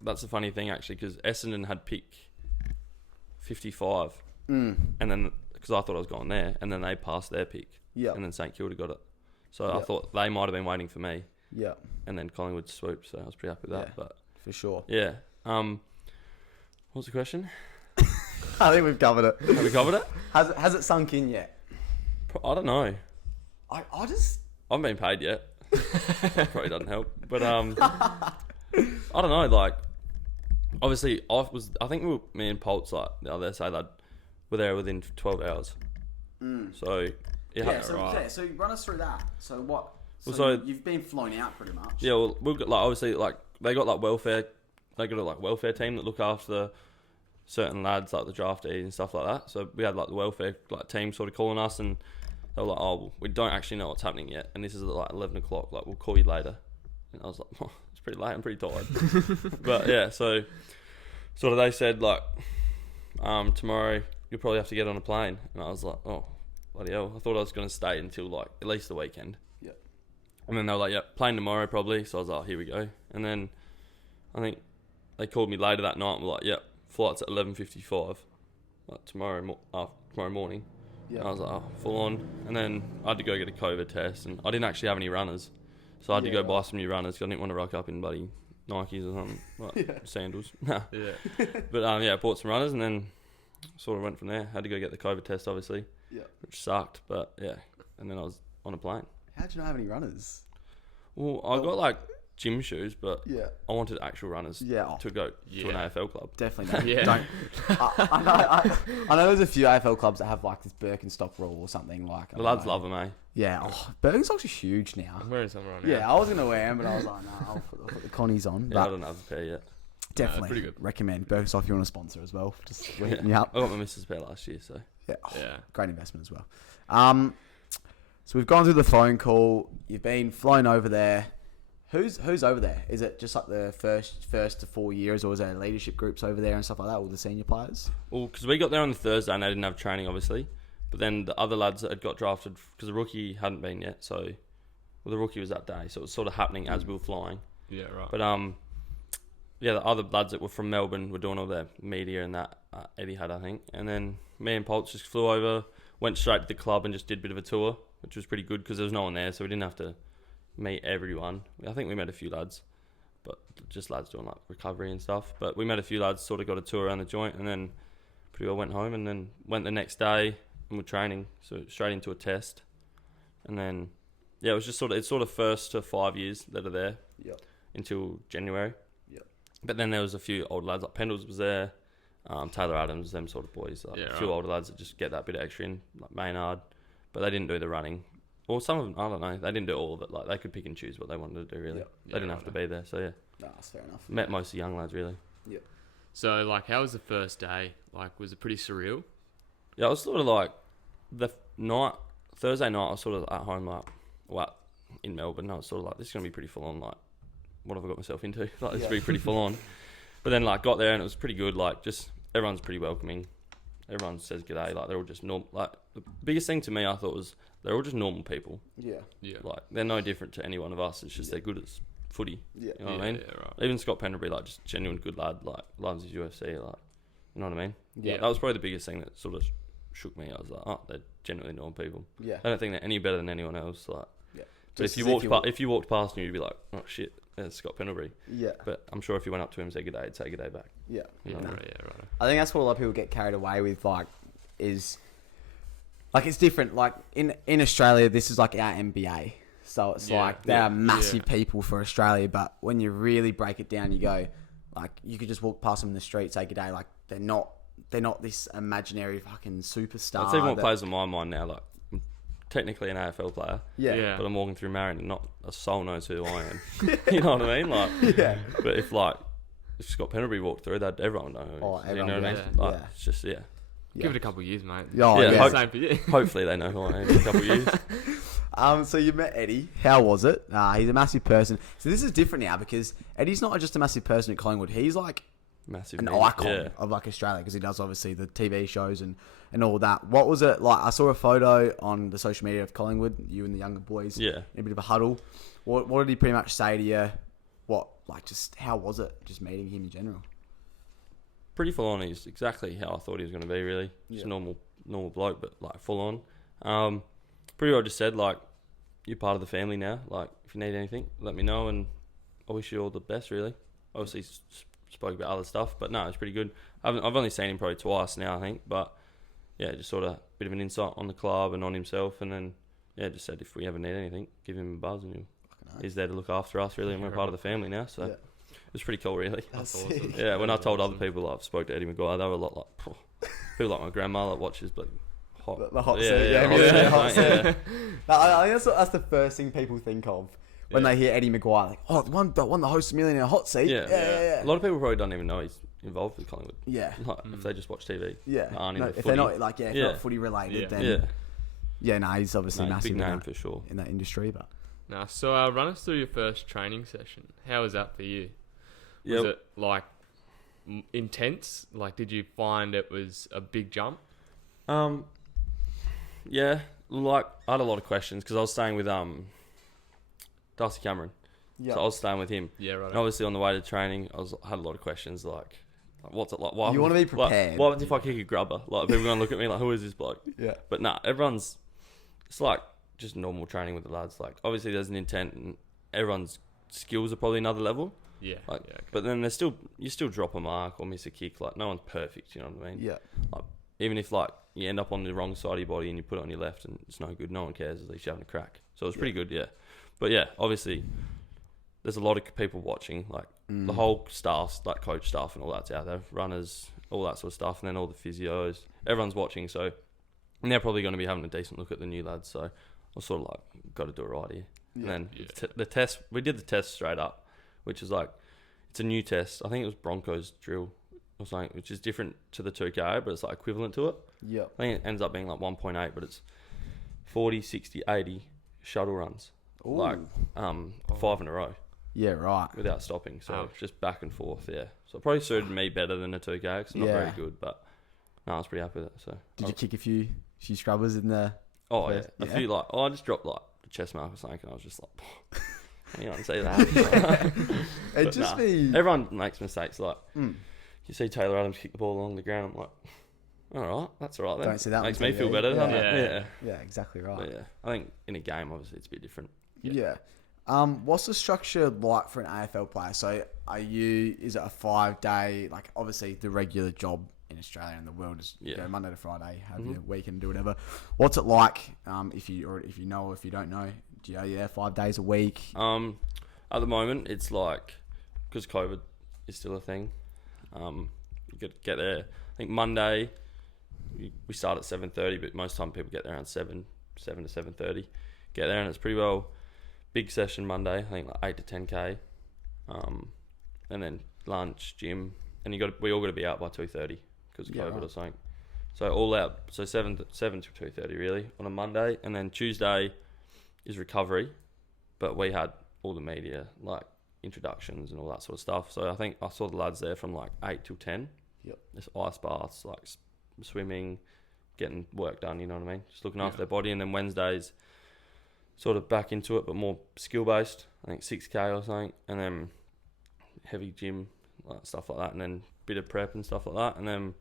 that's the funny thing actually, because Essendon had pick 55. And then, because I thought I was going there, and then they passed their pick. Yeah. And then St Kilda got it. So I thought they might have been waiting for me. Yeah. And then Collingwood swooped, so I was pretty happy with that. Yeah, But for sure. yeah. What's the question? I think we've covered it. Have we covered it? Has it sunk in yet? I don't know. I just... I haven't been paid yet. Probably doesn't help. But I don't know, like, obviously I think me and Poltz, like the other say that were there within 12 hours. So so run us through that. So what? So you've been flown out pretty much. Yeah, well, we've got, like, obviously, like, they got welfare team that look after certain lads, like the draftees and stuff like that. So we had like the welfare team sort of calling us, and they were like, "Oh, well, we don't actually know what's happening yet, and this is at like 11 o'clock. Like, we'll call you later." And I was like, "Oh, it's pretty late. I'm pretty tired." But yeah, so sort of they said like, "Tomorrow you'll probably have to get on a plane," and I was like, "Oh, bloody hell!" I thought I was going to stay until like at least the weekend. Yeah. And then they were like, "Yeah, plane tomorrow probably." So I was like, oh, "Here we go." And then I think they called me later that night and were like, "Yeah, flight's at 11:55, like tomorrow morning." Yeah. And I was like, "Oh, full on." And then I had to go get a COVID test, and I didn't actually have any runners, so I had to go buy some new runners because I didn't want to rock up in bloody Nikes or something, like sandals. Yeah. But I bought some runners, and then sort of went from there. Had to go get the COVID test, obviously. Yeah. Which sucked, but yeah. And then I was on a plane. How'd you not have any runners? Well, I got like gym shoes, but yeah, I wanted actual runners to go to an AFL club. Definitely don't. I know there's a few AFL clubs that have like this Birkenstock rule or something like. The lads love them, eh? Yeah, Birkenstocks are huge now. I'm wearing some right now. Yeah, I was gonna wear them, but I was like, no, I'll put the Connies on. Yeah, I don't have a pair yet. Definitely, pretty good. Recommend Birkenstock if you want to sponsor as well. Just hit me up. I got my missus pair last year, so yeah, great investment as well. So we've gone through the phone call. You've been flown over there. Who's over there? Is it just like the first to 4 years, or is there leadership groups over there and stuff like that, all the senior players? Well, because we got there on the Thursday and they didn't have training, obviously. But then the other lads that had got drafted, because the rookie hadn't been yet, so the rookie was that day, so it was sort of happening as we were flying. Yeah, right. But yeah, the other lads that were from Melbourne were doing all their media and that. Eddie had, I think, and then me and Poltz just flew over, went straight to the club and just did a bit of a tour, which was pretty good because there was no one there, so we didn't have to meet everyone. I think we met a few lads, but just lads doing like recovery and stuff. But we met a few lads, sort of got a tour around the joint, and then pretty well went home, and then went the next day and we're training, so straight into a test, and then yeah, it was just it's sort of first to 5 years that are there. Yep. Until January. Yep. But then there was a few old lads, like Pendles was there, Taylor Adams, them sort of boys, like a few older lads that just get that bit of extra in, like Maynard, but they didn't do the running. Or some of them, I don't know, they didn't do all of it. Like, they could pick and choose what they wanted to do, really. Yep. They didn't have to be there, so yeah. No, that's fair enough. Met most of the young lads, really. Yep. So, like, how was the first day? Like, was it pretty surreal? Yeah, I was sort of like, Thursday night, I was sort of at home, like, in Melbourne, I was sort of like, this is going to be pretty full on, like, what have I got myself into? Like, this is pretty full on. But then, like, got there and it was pretty good. Like, just everyone's pretty welcoming. Everyone says g'day. Like, they're all just normal. Like, the biggest thing to me, I thought, was they're all just normal people. Yeah. Yeah. Like, they're no different to any one of us. It's just they're good at footy. Yeah. You know what I mean? Yeah, right. Even Scott Pendlebury, like, just genuine good lad. Like, loves his UFC. Like, you know what I mean? Yeah. That was probably the biggest thing that sort of shook me. I was like, oh, they're genuinely normal people. Yeah. I don't think they're any better than anyone else. Like, Yeah. but if you walked past him, you'd be like, oh shit, there's Scott Pendlebury. Yeah. But I'm sure if you went up to him and said good day, he'd say good day back. Yeah. You know? Right, yeah, right. I think that's what a lot of people get carried away with, like, is, like, it's different. Like, in Australia, this is like our NBA. So it's like, they are massive people for Australia, but when you really break it down, you go, like, you could just walk past them in the street, say good day, like, they're not this imaginary fucking superstar. That's even what plays on my mind now. Like, I'm technically an AFL player, Yeah. but I'm walking through Marion and not a soul knows who I am. You know what I mean? Like, Yeah. But if Scott Pendlebury walked through, that everyone would know. Oh, You everyone know what I would. mean? Yeah. Like, Yeah. it's just Yeah. Give it a couple of years, mate. Oh, Yeah, yeah. Same for you. Hopefully they know who I am in a couple of years. So you met Eddie. How was it? He's a massive person. So this is different now because Eddie's not just a massive person at Collingwood. He's like Massive an man. icon Yeah. of like Australia because he does obviously the TV shows and all that. What was it like? I saw a photo on the social media of Collingwood, you and the younger boys Yeah. in a bit of a huddle. What did he pretty much say to you? Just how was it just meeting him in general? Pretty full on. He's exactly how I thought he was going to be, really. Just normal bloke, but like full on. Pretty well just said, like, you're part of the family now. Like, if you need anything, let me know, and I wish you all the best, really. Obviously, spoke about other stuff, but no, it's pretty good. I've only seen him probably twice now, I think, but yeah, just sort of a bit of an insight on the club and on himself, and then yeah, just said if we ever need anything, give him a buzz, and he's there to look after us, really, and we're part of the family now, so it was pretty cool, really. That's awesome. Yeah, when I told other people I've spoke to Eddie McGuire, they were a lot like people like my grandma that watches, but hot. The hot Yeah, seat, yeah, yeah, hot seat, hot mate, seat. No, I think that's the first thing people think of when they hear Eddie McGuire. Like, oh, the one that hosts a millionaire hot seat. Yeah. A lot of people probably don't even know he's involved with Collingwood. Yeah. Like, if they just watch TV. Yeah. Aren't No, into if footy. they're not like if they're not footy related, then he's obviously massive big in name that, for sure. in that industry. But Nah, so run us through your first training session. How was that for you? Yeah. Was it like intense? Like, did you find it was a big jump? Yeah, like I had a lot of questions because I was staying with Darcy Cameron. yeah, So I was staying with him. Yeah, right. And obviously on the way to training, I had a lot of questions like what's it like? Why You wanna be prepared. What happens if I kick a grubber? Like people gonna look at me like, who is this bloke? yeah, But nah, it's like just normal training with the lads. Like obviously there's an intent and everyone's skills are probably another level. Yeah. Like, yeah, okay. But then you still drop a mark or miss a kick. Like no one's perfect, you know what I mean? yeah, Like, even if like you end up on the wrong side of your body and you put it on your left and it's no good, no one cares. At least you're having a crack. So it was pretty good, yeah. But yeah, obviously there's a lot of people watching. Like the whole staff, like coach staff and all that's out there, runners, all that sort of stuff, and then all the physios. Everyone's watching, so and they're probably going to be having a decent look at the new lads. So I was sort of like, got to do it right here. And then the test, we did the test straight up, which is like, it's a new test. I think it was Broncos drill or something, which is different to the 2K, but it's like equivalent to it. yeah, I think it ends up being like 1.8, but it's 40, 60, 80 shuttle runs. Ooh. Like 5 in a row Yeah, right. without stopping. So Ouch. just back and forth, yeah. So it probably suited me better than a 2K because it's not Yeah. very good. But no, I was pretty happy with it. So Did you kick a few scrubbers in the... Oh, first? yeah. Yeah. A few, like, I just dropped, like, the chest mark or something, and I was just like, anyone see that? It'd But just nah. be... Everyone makes mistakes. Like, Mm. you see Taylor Adams kick the ball along the ground, I'm like, all right, that's all right then. Don't see that Makes on me feel TV. better, doesn't Yeah. it? Yeah, exactly right. But yeah. I think in a game, obviously, it's a bit different. Yeah. What's the structure like for an AFL player? So is it a 5-day, like obviously the regular job in Australia and the world is you Yeah. go Monday to Friday, have Mhm. your weekend, do whatever. What's it like if you know or if you don't know? Do you know you're there 5 days a week? At the moment, it's like, because COVID is still a thing, you could get there. I think Monday, we start at 7:30, but most time people get there around 7 to 7:30. Get there and it's pretty well big session Monday. I think like 8 to 10K, and then lunch, gym, and we all got to be out by 2:30 because of Yeah, COVID right. or something. So all out. So 7 to 2:30 really on a Monday, and then Tuesday is recovery, but we had all the media like introductions and all that sort of stuff. So I think I saw the lads there from like 8 till 10. Yep. There's ice baths, like swimming, getting work done, you know what I mean? Just looking Yeah. after their body. And then Wednesdays, sort of back into it, but more skill based. I think 6K or something. And then heavy gym, like stuff like that. And then bit of prep and stuff like that. And then,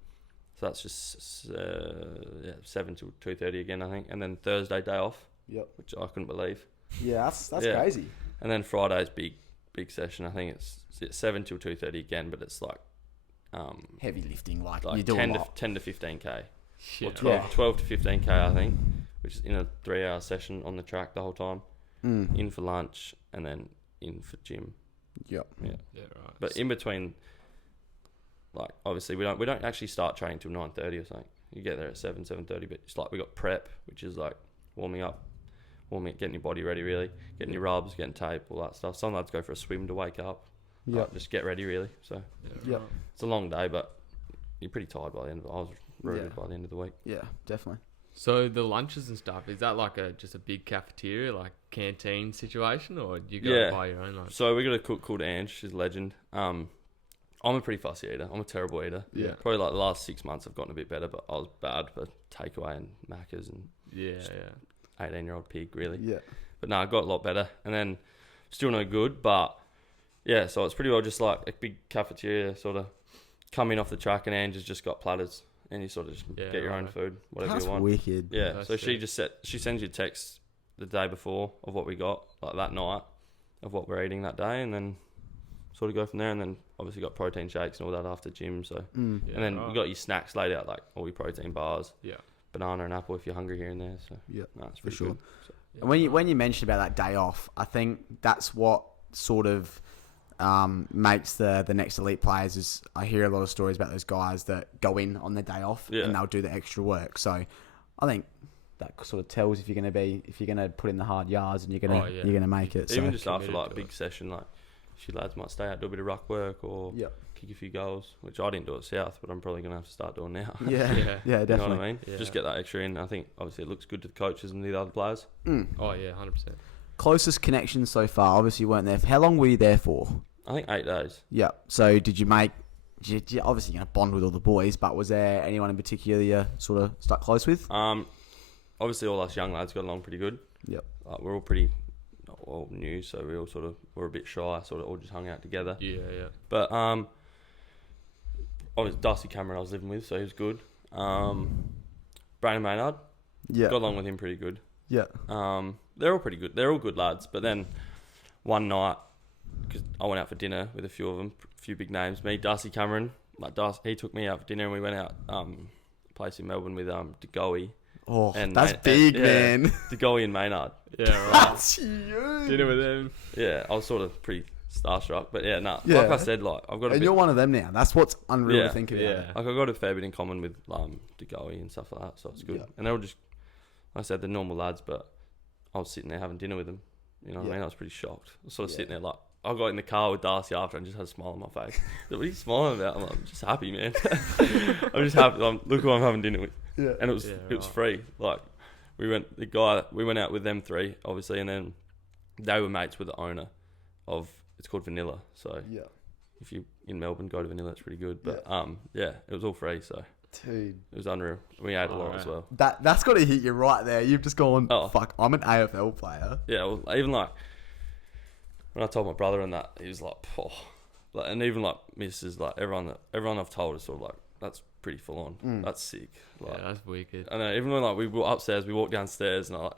so that's just 7 till 2:30 again, I think. And then Thursday, day off, Yep. which I couldn't believe. Yeah, that's Yeah. crazy. And then Friday's big session. I think it's 7 till 2:30 again, but it's like Heavy lifting, like you like do 10 a to lot. 10 to 15K or Yeah. 12 to 15K, I think, which is in a 3-hour session on the track the whole time. Mm. In for lunch and then in for gym. Yep. Yeah. Yeah, right. But in between, like obviously we don't actually start training till 9:30 or something. You get there at 7:30, but it's like we got prep, which is like warming up, getting your body ready, really, getting your rubs, getting tape, all that stuff. Some lads go for a swim to wake up. Yep. Just get ready, really. So Yeah, Yep. right. it's a long day, but you're pretty tired by the end of it. I was rooted Yeah. by the end of the week. Yeah, definitely. So the lunches and stuff, is that like just a big cafeteria, like canteen situation, or do you go Yeah. buy your own lunch? So we got a cook called Ange. She's a legend. I'm a pretty fussy eater. I'm a terrible eater. Yeah. Probably like the last 6 months I've gotten a bit better, but I was bad for takeaway and Maccas and Yeah, yeah. 18-year-old pig, really. Yeah. But no, I got a lot better. And then still no good, but yeah, so it's pretty well just like a big cafeteria, sort of come in off the track, and Ange has just got platters, and you sort of just Yeah, get your own right. food, whatever That's you want. wicked. Yeah, That's so she sick. she sends you a text the day before of what we got, like that night, of what we're eating that day, and then sort of go from there. And then obviously got protein shakes and all that after gym. So Mm. Yeah, and then right. you got your snacks laid out, like all your protein bars, Yeah. banana and apple if you're hungry here and there. So Yeah, no, it's for pretty sure. good. Yeah, And when right. you mentioned about that day off, I think that's what sort of makes the next elite players. Is I hear a lot of stories about those guys that go in on their day off Yeah. and they'll do the extra work. So I think that sort of tells if you're going to put in the hard yards and you're going to Oh, yeah. you're going to make it. Even So just after committed like a to big session, like she lads might stay out, do a bit of ruck work or yeah, kick a few goals, which I didn't do at South, but I'm probably gonna have to start doing now. yeah, Yeah. yeah, You know definitely. what I mean? Yeah. Just get that extra in. I think obviously it looks good to the coaches and the other players. Mm. Oh yeah, 100%. Closest connection so far. Obviously, you weren't there. How long were you there for? I think 8 days. Yeah. So did you make? Did you obviously going to bond with all the boys, but was there anyone in particular you sort of stuck close with? Obviously all us young lads got along pretty good. Yep. We're all pretty all new, so we all sort of were a bit shy, sort of all just hung out together. Yeah, yeah. But obviously Darcy Cameron I was living with, so he was good. Brandon Maynard, Yeah. got along with him pretty good. Yeah. They're all pretty good. They're all good lads. But then one night, because I went out for dinner with a few of them, a few big names. Me, Darcy Cameron, he took me out for dinner and we went out a place in Melbourne with De Goey. Oh, And that's May- big, yeah. man. De Goey and Maynard. Yeah, right. That's huge. Dinner with them. Yeah, I was sort of pretty starstruck. But yeah, no. Yeah. Like I said, like I've got a And bit, you're one of them now. That's what's unreal Yeah, to think about. yeah. like I've got a fair bit in common with De Goey and stuff like that, so it's good. Yeah. And they're all just, like I said, they're normal lads, but I was sitting there having dinner with them. You know what Yeah. I mean? I was pretty shocked. I was sort of Yeah. sitting there like, I got in the car with Darcy after and just had a smile on my face. Like, what are you smiling about? I'm like, I'm just happy, man. I'm just happy. Look who I'm having dinner with. Yeah. And it was Yeah, it was right. free. Like, we went out with them three, obviously, and then they were mates with the owner of, it's called Vanilla. So Yeah. if you in Melbourne, go to Vanilla, it's pretty good. But it was all free, so Dude. it was unreal. We ate a lot as well. That's got to hit you right there. You've just gone, Oh. fuck, I'm an AFL player. Yeah, well, even like when I told my brother and that, he was like, and even like missus, like everyone I've told is sort of like, that's pretty full on. That's sick. Like, Yeah, that's wicked. I know. Even when like we were upstairs, we walked downstairs, and like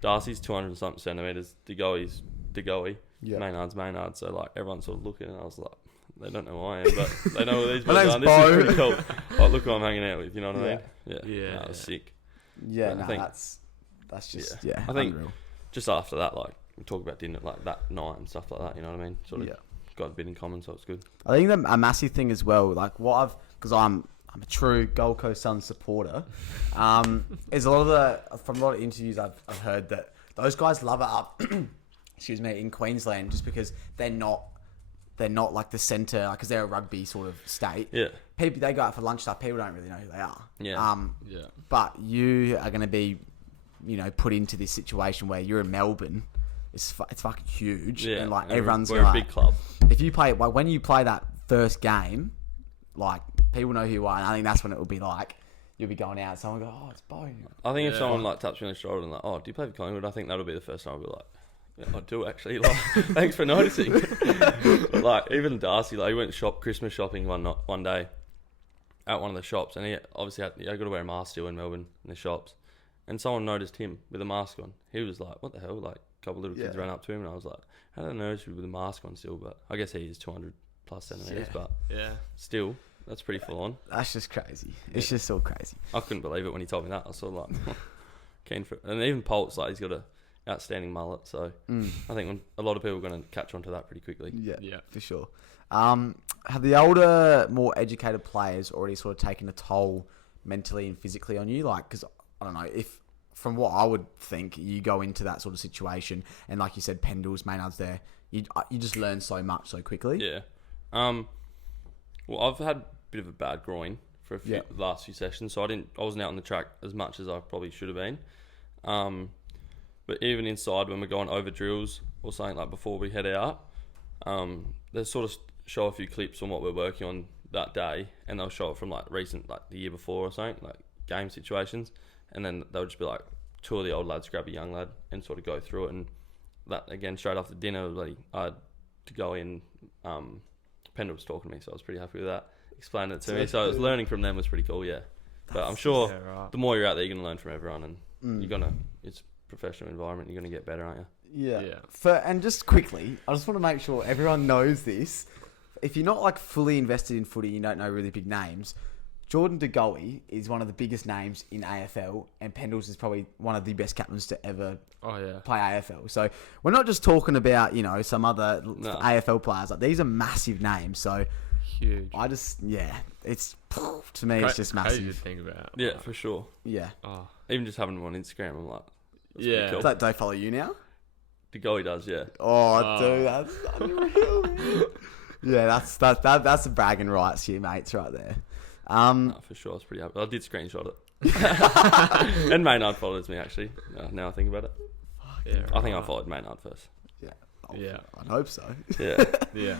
Darcy's 200 and something centimeters, De Goey's De Goey, Yeah. Maynard's. So like everyone's sort of looking, and I was like, they don't know who I am, but they know who these My people name's are. This is Beau. pretty cool. Like, look who I'm hanging out with. You know what I mean? Yeah. Yeah. That was sick. Yeah, But I no, think- that's just, Yeah. yeah, I think- unreal. Just after that, like we talk about dinner like that night and stuff like that. You know what I mean? Sort of Yeah. got a bit in common, so it's good. I think a massive thing as well, like because I'm a true Gold Coast Suns supporter, is from a lot of interviews I've heard that those guys love it up, excuse me, in Queensland just because they're not like the centre, because they're a rugby sort of state. Yeah. People, they go out for lunch stuff, people don't really know who they are. Yeah. Yeah. But you are going to be, put into this situation where you're in Melbourne. It's fucking huge. Yeah. And like And everyone's we're a big club. if you play, like when you play that first game, like people know who you are, and I think that's when it will be like you'll be going out, and someone will go, "Oh, it's Beau." I think if Yeah. someone like taps me on the shoulder and like, "Oh, do you play for Collingwood?" I think that'll be the first time I'll be like, "Yeah, I do actually." Like, thanks for noticing. But like even Darcy, like he went Christmas shopping one day at one of the shops, and he obviously had got to wear a mask still in Melbourne in the shops, and someone noticed him with a mask on. He was like, "What the hell?" Like a couple of little kids Yeah. ran up to him, and I was like, "How did I notice you with a mask on still?" But I guess he is 200 plus centimeters, Yeah. but Yeah. still, that's pretty full on. That's just crazy. It's just so crazy. I couldn't believe it when he told me that. I was sort of like, keen for it. And even Polt's like, he's got a outstanding mullet. So I think a lot of people are going to catch on to that pretty quickly. Yeah, Yeah. for sure. Have the older, more educated players already sort of taken a toll mentally and physically on you? Like, because I don't know, if from what I would think, you go into that sort of situation, and like you said, Pendles, Maynard's there, you just learn so much so quickly. Yeah. Well, I've had a bit of a bad groin for the last few sessions, so I wasn't out on the track as much as I probably should have been. But even inside, when we're going over drills or something like before we head out, they sort of show a few clips on what we're working on that day, and they'll show it from like recent, like the year before or something, like game situations, and then they'll just be like, two of the old lads grab a young lad and sort of go through it, and that again straight after dinner, like I had to go in. Pendle was talking to me, so I was pretty happy with that. Explaining it to me, so I was learning from them was pretty cool. Yeah, but I'm sure the more you're out there, you're gonna learn from everyone, and it's a professional environment. You're gonna get better, aren't you? Yeah. And just quickly, I just want to make sure everyone knows this. If you're not like fully invested in footy, you don't know really big names. Jordan De Goey is one of the biggest names in AFL, and Pendles is probably one of the best captains to ever play AFL. So we're not just talking about some other AFL players. Like these are massive names. So huge. I just it's to me it's just massive. Crazy to think about. Yeah, for sure. Yeah. Oh. Even just having them on Instagram, I'm like, that's Yeah. pretty cool. Do they follow you now? De Goey does, yeah. Oh, dude, that's unreal. Man. Yeah, that's the bragging rights here, mates, right there. No, for sure, I was pretty happy. I did screenshot it. And Maynard followed me, actually. Now I think about it. Yeah. I think I followed Maynard first. Yeah. Yeah. I'd hope so. Yeah. Yeah.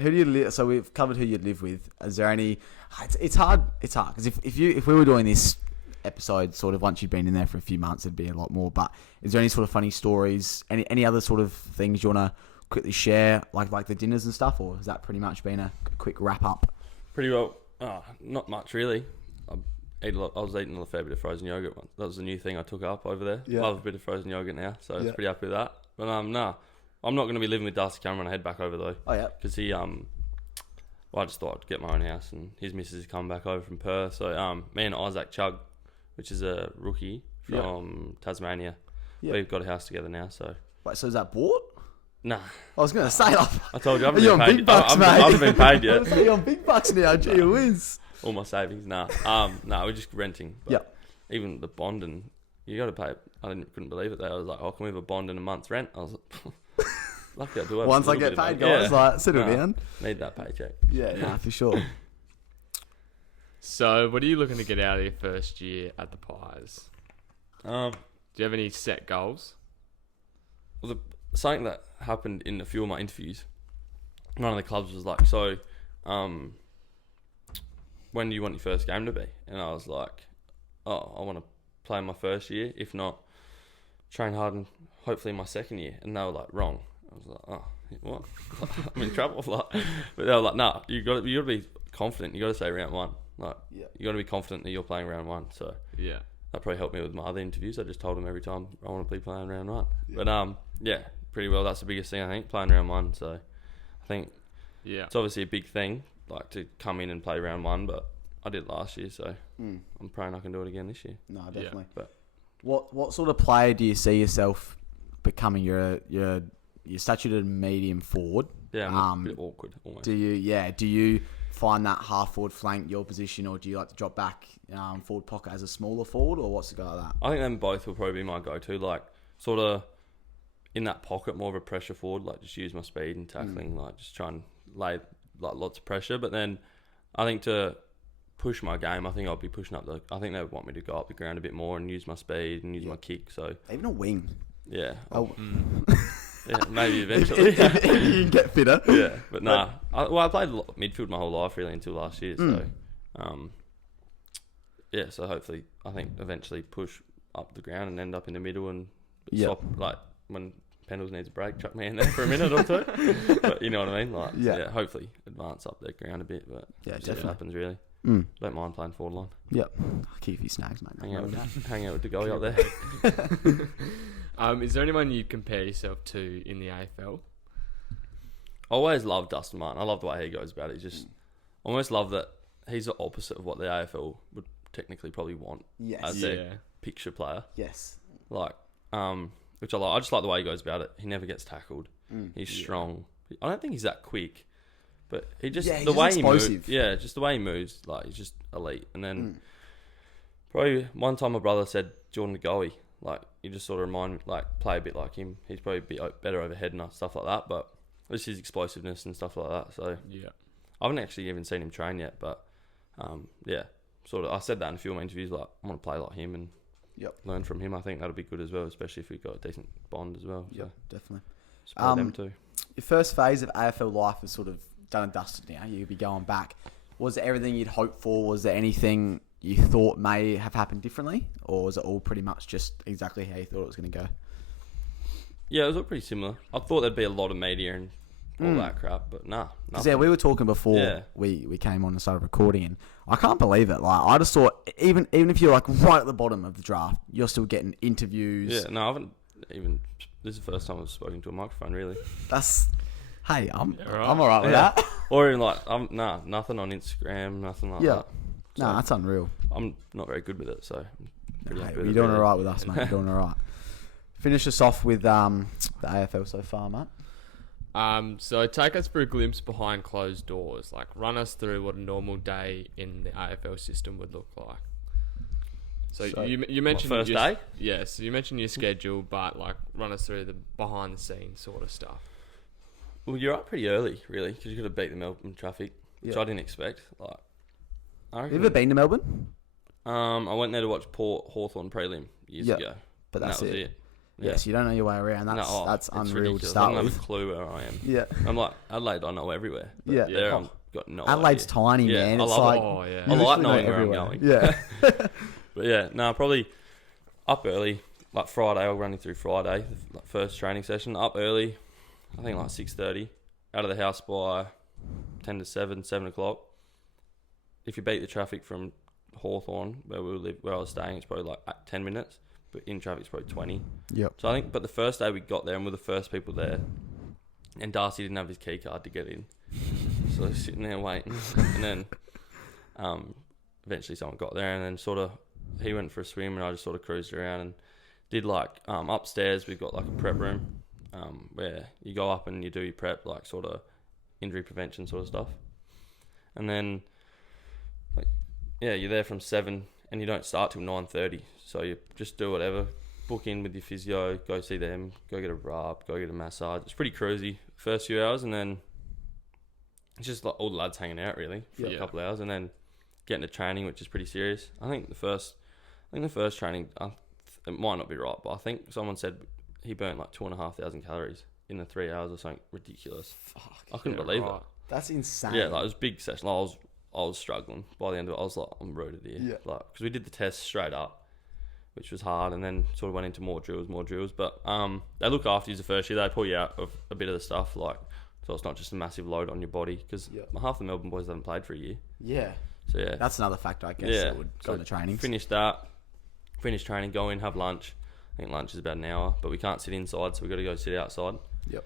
Who do you live? So we've covered who you'd live with. Is there any? It's hard. It's hard because if we were doing this episode sort of once you've been in there for a few months, it'd be a lot more. But is there any sort of funny stories? Any other sort of things you want to quickly share, like the dinners and stuff, or has that pretty much been a quick wrap up? Pretty well. Not much really. I was eating a fair bit of frozen yogurt. That was a new thing I took up over there. Yeah. Love a bit of frozen yogurt now, so I was pretty happy with that. But I'm not going to be living with Darcy Cameron. I head back over though. Oh yeah. Because he I just thought I'd get my own house, and his missus is coming back over from Perth. So me and Isaac Chugg, which is a rookie from Tasmania, we've got a house together now. So Wait, so is that bought? nah, I was going to say, like, I told you I are you on haven't big been paid. bucks, I mate? haven't been paid I was yet. saying, you're on big bucks now. Gee whiz. All my savings, nah. We're just renting. But Yep. even the bond, and you got to pay. Couldn't believe it. I was like, "Oh, can we have a bond and a month's rent?" I was like, "Lucky I do have." Once a I little get bit of paid, money." guys, like settle Nah, down. Need that paycheck. Yeah, nah, for sure. So, what are you looking to get out of your first year at the Pies? Um, Do you have any set goals? well, something that happened in a few of my interviews, one of the clubs was like, so, when do you want your first game to be? And I was like, I want to play in my first year. If not, train hard and hopefully my second year. And they were like, wrong. I was like, what? I'm in trouble. But they were like, nah, you got to be confident. You got to say round one. You got to be confident that you're playing round one. So Yeah. that probably helped me with my other interviews. I just told them every time I want to be playing round one. But pretty well. That's the biggest thing I think, playing round one. So I think it's obviously a big thing, like to come in and play round one. But I did last year, so I'm praying I can do it again this year. No, definitely. But what sort of player do you see yourself becoming? You're statuted medium forward. Yeah, I'm a bit awkward almost. Do you find that half forward flank your position, or do you like to drop back forward pocket as a smaller forward, or what's the go of that? I think them both will probably be my go-to. Like sort of in that pocket, more of a pressure forward. Like just use my speed and tackling. Like just try and lay like lots of pressure. But then I think to push my game, I think I'll be pushing up I think they would want me to go up the ground a bit more and use my speed and use my kick. So even a wing. Yeah. Oh. Yeah, maybe eventually. If you can get fitter. Yeah, but nah. I played midfield my whole life really until last year. So, so hopefully I think eventually push up the ground and end up in the middle and swap, like when Pendles needs a break, chuck me in there for a minute or two. But you know what I mean? Like, hopefully advance up the ground a bit. But definitely. It happens really. Don't mind playing forward line. Yep. I'll keep you snags, mate. Hang out with De Goey up there. Is there anyone you'd compare yourself to in the AFL? I always loved Dustin Martin. I love the way he goes about it. Just almost love that he's the opposite of what the AFL would technically probably want as their picture player. Yes. Like, which I like. I just like the way he goes about it. He never gets tackled. He's strong. I don't think he's that quick, but he just the way he moves. Yeah, just the way he moves. Like he's just elite. And then probably one time my brother said Jordan De Goey. Like you just sort of remind me, like play a bit like him. He's probably a bit better overhead and stuff like that. But just his explosiveness and stuff like that. So I haven't actually even seen him train yet. But sort of. I said that in a few of my interviews. Like I want to play like him and learn from him. I think that'll be good as well, especially if we've got a decent bond as well. Yeah, definitely. Support them too. Your first phase of AFL life is sort of done and dusted now. You'll be going back. Was there everything you'd hoped for? Was there anything you thought may have happened differently? Or was it all pretty much just exactly how you thought it was going to go? Yeah, it was all pretty similar. I thought there'd be a lot of media and all that crap, but nah. Yeah, we were talking before we came on and started recording, and I can't believe it. Like, I just thought, even if you're like right at the bottom of the draft, you're still getting interviews. Yeah, no, I haven't even... This is the first time I've spoken to a microphone, really. Hey, I'm alright with that. Or even like, nothing on Instagram, nothing like that. So that's unreal. I'm not very good with it, so I'm pretty happy with you're doing alright with us, mate. You're doing alright. Finish us off with the AFL so far, mate. So take us for a glimpse behind closed doors. Like, run us through what a normal day in the AFL system would look like. So you mentioned first day? Yes, you mentioned your schedule, but like run us through the behind the scenes sort of stuff. Well, you're up pretty early, really, because you got to beat the Melbourne traffic, which I didn't expect. Like, have you ever been to Melbourne? I went there to watch Port Hawthorn prelim years ago, but that was it. Yeah. Yes, you don't know your way around. That's unreal ridiculous. to start with. I don't have a clue where I am. Yeah, I'm like Adelaide. I know everywhere. But there, I've got no Adelaide's idea. tiny, man. It's like I like knowing where I'm going. Yeah, but probably up early, like Friday. I'll run you through Friday, like first training session. Up early, I think like 6:30. Out of the house by 10 to 7 o'clock. If you beat the traffic from Hawthorn, where I was staying, it's probably like 10 minutes. But in traffic, it's probably 20. Yep. So I think, but the first day we got there and we're the first people there, and Darcy didn't have his key card to get in, so I was sitting there waiting, and then eventually someone got there, and then sort of he went for a swim, and I just sort of cruised around and did like upstairs. We've got like a prep room where you go up and you do your prep, like sort of injury prevention sort of stuff, and then you're there from 7. And you don't start till 9:30, so you just do whatever. Book in with your physio, go see them, go get a rub, go get a massage. It's pretty cruisy first few hours, and then it's just like all the lads hanging out really for a couple of hours, and then getting to training, which is pretty serious. I think the first training, it might not be right, but I think someone said he burnt like 2,500 calories in the 3 hours or something ridiculous. Fuck. I couldn't believe right. it. That's insane. Yeah, like it was a big session. Like, I was struggling by the end of it. I was like, I'm rooted here. Yeah. Like, because we did the test straight up, which was hard, and then sort of went into more drills. But they look after you the first year. They pull you out of a bit of the stuff, like, so it's not just a massive load on your body. Because half the Melbourne boys haven't played for a year. Yeah. So yeah, That's another factor, I guess, Yeah. that would go to training. finish training, go in, have lunch. I think lunch is about an hour, but we can't sit inside, so we've got to go sit outside. Yep.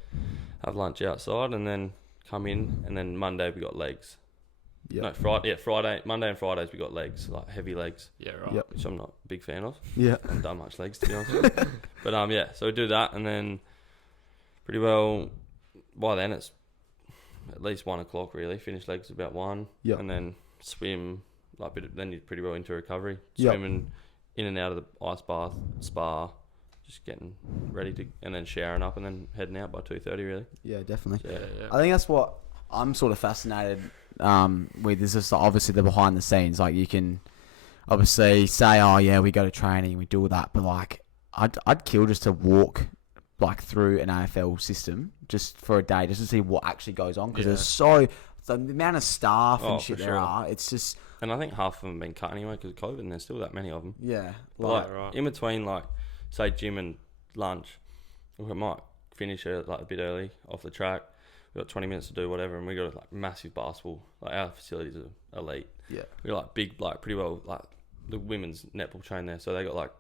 Have lunch outside, and then come in, and then Monday we got legs. Yep. No, Monday and Fridays we got legs, like heavy legs, Yeah, right. Yep. which I'm not a big fan of. Yeah. I haven't done much legs, to be honest with you. But yeah, so we do that, and then pretty well, by then it's at least 1 o'clock really, finish legs about 1, Yep. and then swim, like then you're pretty well into recovery, Yep. swimming in and out of the ice bath, spa, just getting ready to, and then showering up, and then heading out by 2:30 really. Yeah, definitely. So, Yeah. I think that's what I'm sort of fascinated with. Is just obviously the behind the scenes. Like, you can obviously say, oh yeah, we go to training, we do all that, but like I'd kill just to walk like through an AFL system just for a day, just to see what actually goes on, because there's the amount of staff and shit for there sure. are. It's just And I think half of them have been cut anyway because of COVID, and there's still that many of them. yeah, Like, right. in between, like, say, gym and lunch, we might finish it like a bit early off the track. We've got 20 minutes to do whatever, and we got like massive basketball. Like, our facilities are elite. Yeah. We got like big, like pretty well, like the women's netball train there. So they got like,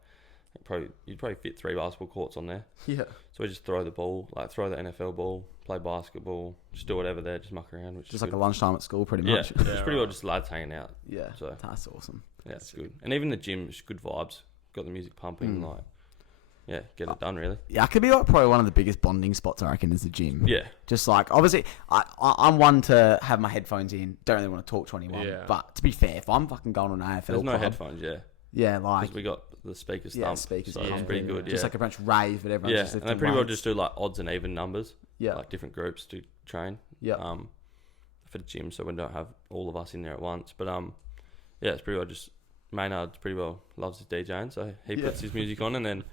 you'd probably fit 3 basketball courts on there. yeah, So we just throw the ball, like throw the NFL ball, play basketball, just do whatever there, just muck around. Which just is like good. a lunchtime at school, pretty Yeah, much. it's Yeah, pretty well right. just lads hanging out. Yeah, So that's awesome. yeah, it's good. And even the gym, it's good vibes. Got the music pumping, like, yeah, get it done really. Yeah, it could be like probably one of the biggest bonding spots, I reckon, is the gym. Yeah, Just like, obviously, I'm one to have my headphones in, don't really want to talk to anyone. Yeah. But to be fair, if I'm fucking going on an AFL there's no club, headphones. Yeah, yeah, like, because we got the speakers yeah, thumped, speakers, so it's pumping, pretty good. Yeah, just like a bunch of rave, but everyone's yeah, just and they lifting pretty well weights. just do like odds and even numbers, Yeah, like different groups to train. yeah, For the gym, so we don't have all of us in there at once. But yeah, it's pretty well just Maynard pretty well loves his DJing, so he puts his music on, and then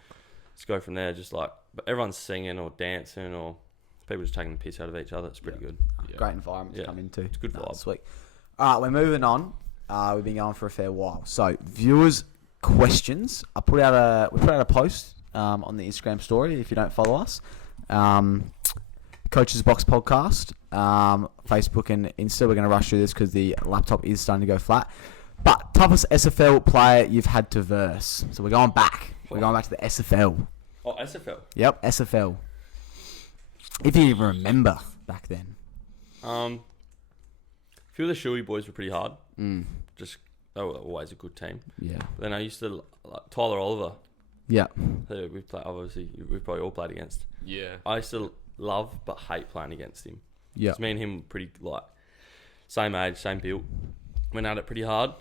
let's go from there. Just like, but everyone's singing or dancing, or people just taking the piss out of each other. It's pretty good. Yeah. great environment to Yeah. come into. It's a good vibe. Sweet. All right, we're moving on. We've been going for a fair while. So, viewers' questions. We put out a post on the Instagram story. If you don't follow us, Coach's Box Podcast, Facebook and Insta. We're going to rush through this because the laptop is starting to go flat. But toughest SFL player you've had to verse. So we're going back. We're going back to the SFL. Oh, SFL. Yep, SFL. If you even remember back then. A few of the Shuey boys were pretty hard. Mm. Just they were always a good team. Yeah. But then I used to like Tyler Oliver, Yeah. who we've probably all played against. Yeah. I used to love but hate playing against him. Yeah. 'Cause me and him were pretty like same age, same build. Went at it pretty hard,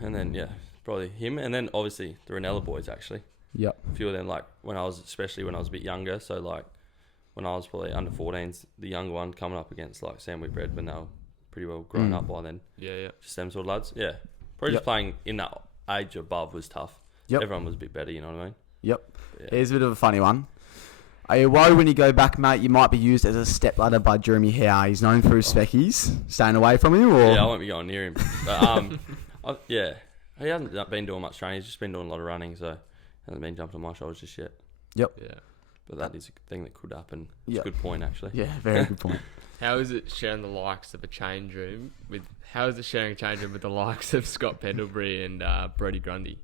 and then yeah, probably him, and then obviously the Ranella boys actually. Yep. A few of them, like especially when I was a bit younger. So like when I was probably under 14s, the younger one coming up against like Sam Whitbread when they were pretty well grown up by then. Yeah. Just them sort of lads. Yeah, probably Yep. just playing in that age above was tough. Yep. Everyone was a bit better, you know what I mean? Yep. Yeah. Here's a bit of a funny one. Are you worried when you go back, mate, you might be used as a stepladder by Jeremy Howe? He's known for his speckies. Staying away from him, or? Yeah, I won't be going near him. But, yeah, he hasn't been doing much training. He's just been doing a lot of running, so hasn't been jumping on my shoulders just yet. Yep. Yeah. But that is a thing that could happen. It's Yep. a good point, actually. Yeah, very good point. How is it sharing the likes of a change room with? How is it sharing a change room with the likes of Scott Pendlebury and Brody Grundy?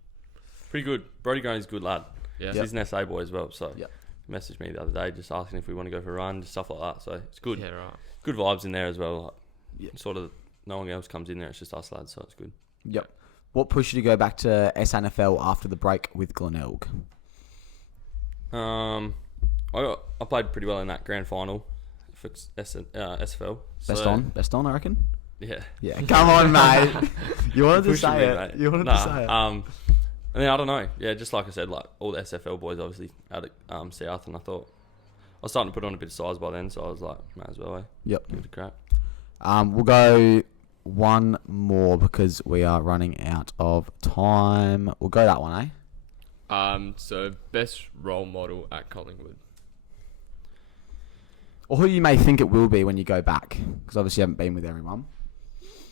Pretty good. Brody Grundy's a good lad. Yeah. He's an SA boy as well, so Yep. he messaged me the other day just asking if we want to go for a run, just stuff like that. So it's good. Yeah. Right. Good vibes in there as well. Like, Yep. Sort of no one else comes in there. It's just us lads, so it's good. Yep. What pushed you to go back to SNFL after the break with Glenelg? I played pretty well in that grand final for SFL. Best on, I reckon. Yeah. Yeah, come on, mate. You wanted to Pushing say me, it. mate. You wanted to say it. And then I don't know. Yeah, just like I said, like all the SFL boys obviously out at South, and I thought I was starting to put on a bit of size by then, so I was like, might as well, Yep. give it a crack. We'll go one more because we are running out of time. We'll go that one, eh? So best role model at Collingwood. Or who you may think it will be when you go back, because obviously you haven't been with everyone.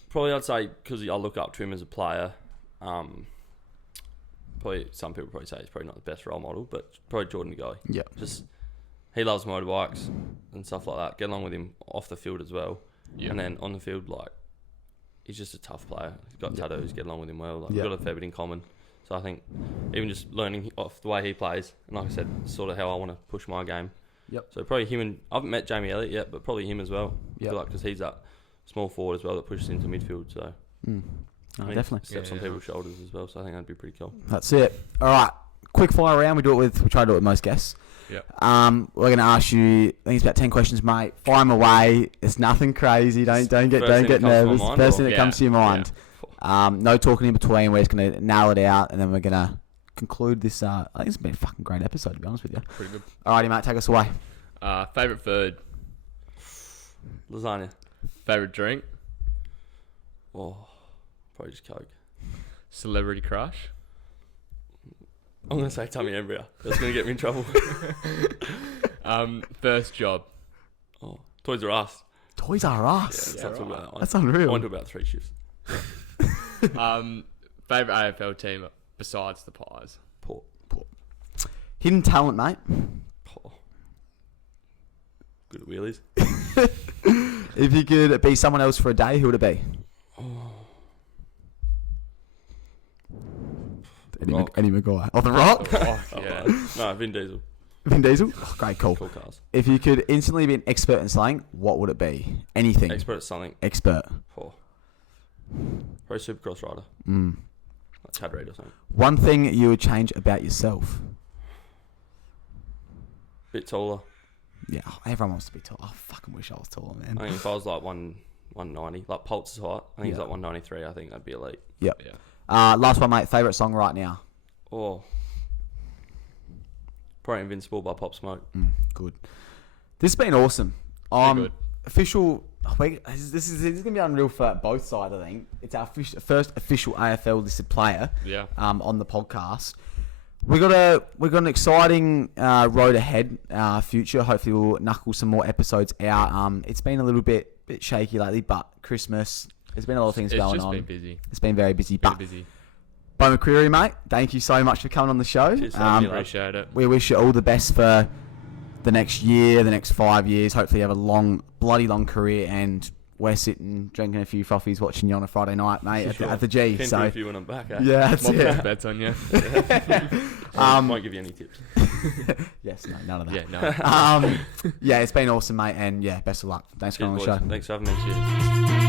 Probably I'd say because I look up to him as a player. Probably some people probably say he's probably not the best role model, but probably Jordan De Goey. Yeah. Just he loves motorbikes and stuff like that. Get along with him off the field as well. Yeah. And then on the field, like, he's just a tough player. He's got tattoos, get along with him well. Like, Yeah. We've got a fair bit in common. So I think even just learning off the way he plays, and like I said, sort of how I want to push my game. Yep. So probably him, and I haven't met Jamie Elliott yet, but probably him as well. Yep. Because he's that small forward as well that pushes into midfield. So Oh, I mean, definitely. steps Yeah, on yeah. people's shoulders as well. So I think that'd be pretty cool. That's it. All right. Quick fire round. We try to do it with most guests. Yep. We're going to ask you, I think it's about 10 questions, mate. Fire them away. It's nothing crazy. Don't get nervous. First thing that comes to your mind. No talking in between. We're just going to nail it out, and then we're going to conclude this. I think it's been a fucking great episode, to be honest with you. Pretty good. Alrighty, mate. Take us away. Favorite food. Lasagna. Favorite drink. Oh, probably just Coke. Celebrity crush. I'm going to say tummy embryo. That's going to get me in trouble. First job. Oh, Toys R Us. Toys R Us. Yeah, let's not talk about that one. That's unreal. I want to do about 3 shifts. Favorite AFL team besides the Pies. Port. Hidden talent, mate. Port. Good at wheelies. If you could be someone else for a day, who would it be? Eddie McGuire. Oh, The Rock? Oh, yeah. No, Vin Diesel. Vin Diesel? Oh, great call. Cool cars. If you could instantly be an expert in slang, what would it be? Anything. Expert at something. Expert. Oh. Pro Supercross rider. Like Chad Reid or something. One thing you would change about yourself? Bit taller. Yeah, everyone wants to be tall. I fucking wish I was taller, man. I think if I was like 190, like Pultz's height, I think he's Yeah. like 193. I think that'd be elite. Yep. Yeah. Last one, mate. Favourite song right now? Oh. Probably Invincible by Pop Smoke. Good. This has been awesome. Good. Official. This is going to be unreal for both sides, I think. It's our first official AFL listed player Yeah. on the podcast. We've got an exciting road ahead, future. Hopefully we'll knuckle some more episodes out. It's been a little bit shaky lately, but Christmas, there's been a lot of things going on. It's just been busy. It's been very busy. Been But busy. Beau Mccreery, mate, thank you so much for coming on the show. Cheers, thank you, Appreciate it. We wish you all the best for the next year, the next 5 years. Hopefully you have a bloody long career, and we're sitting drinking a few frothies watching you on a Friday night, mate, at the G. Can So prove you when I'm back, eh? yeah, that's More it. bets on you. Won't give you any tips. Yes, no, none of that. Yeah, no. Yeah, it's been awesome, mate, and yeah, best of luck. Thanks for Cheers, coming on boys. the show. Thanks for having me. Cheers.